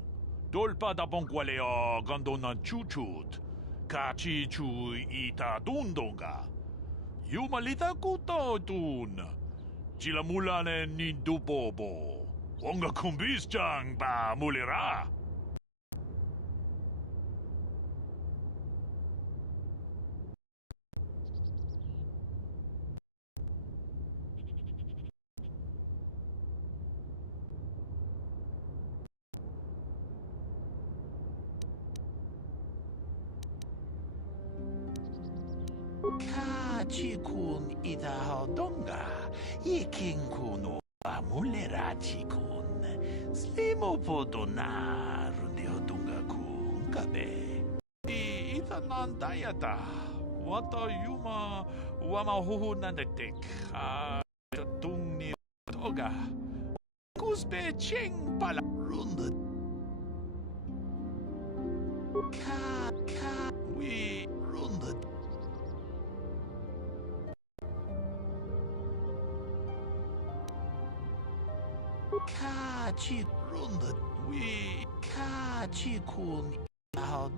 Dolpa da bonkwaleo gandona chuchut. Kachi chu ita dundonga. Yumalita kuto tun. Chilamulane nindupobo. Wonga kumbisjang ba mulira. Kachi kun ita hodonga. Ikin kuno ba mulira chikun. Slimo podo na rundi hodonga kun kabe. Ita nandayata. Wata yuma wama huhu nandetek. Tung ni toga. Kuspe ching pala runda. We runda. Kachi runda. We kachi kun how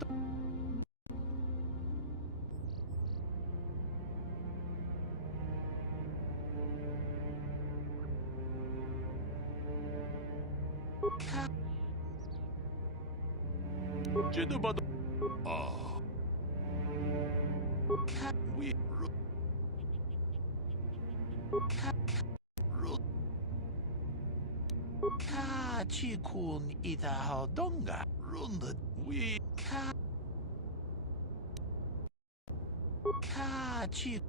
Jedubado. Ah. We. Kachi kun ita hodonga. Runda. We. Kachi.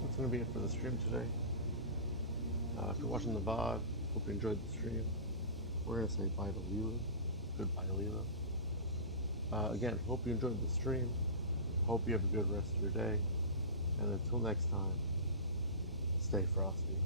That's going to be it for the stream today. If you're watching the VOD, hope you enjoyed the stream. We're going to say bye to Leela. Goodbye, Leela. Again, hope you enjoyed the stream. Hope you have a good rest of your day. And until next time, stay frosty.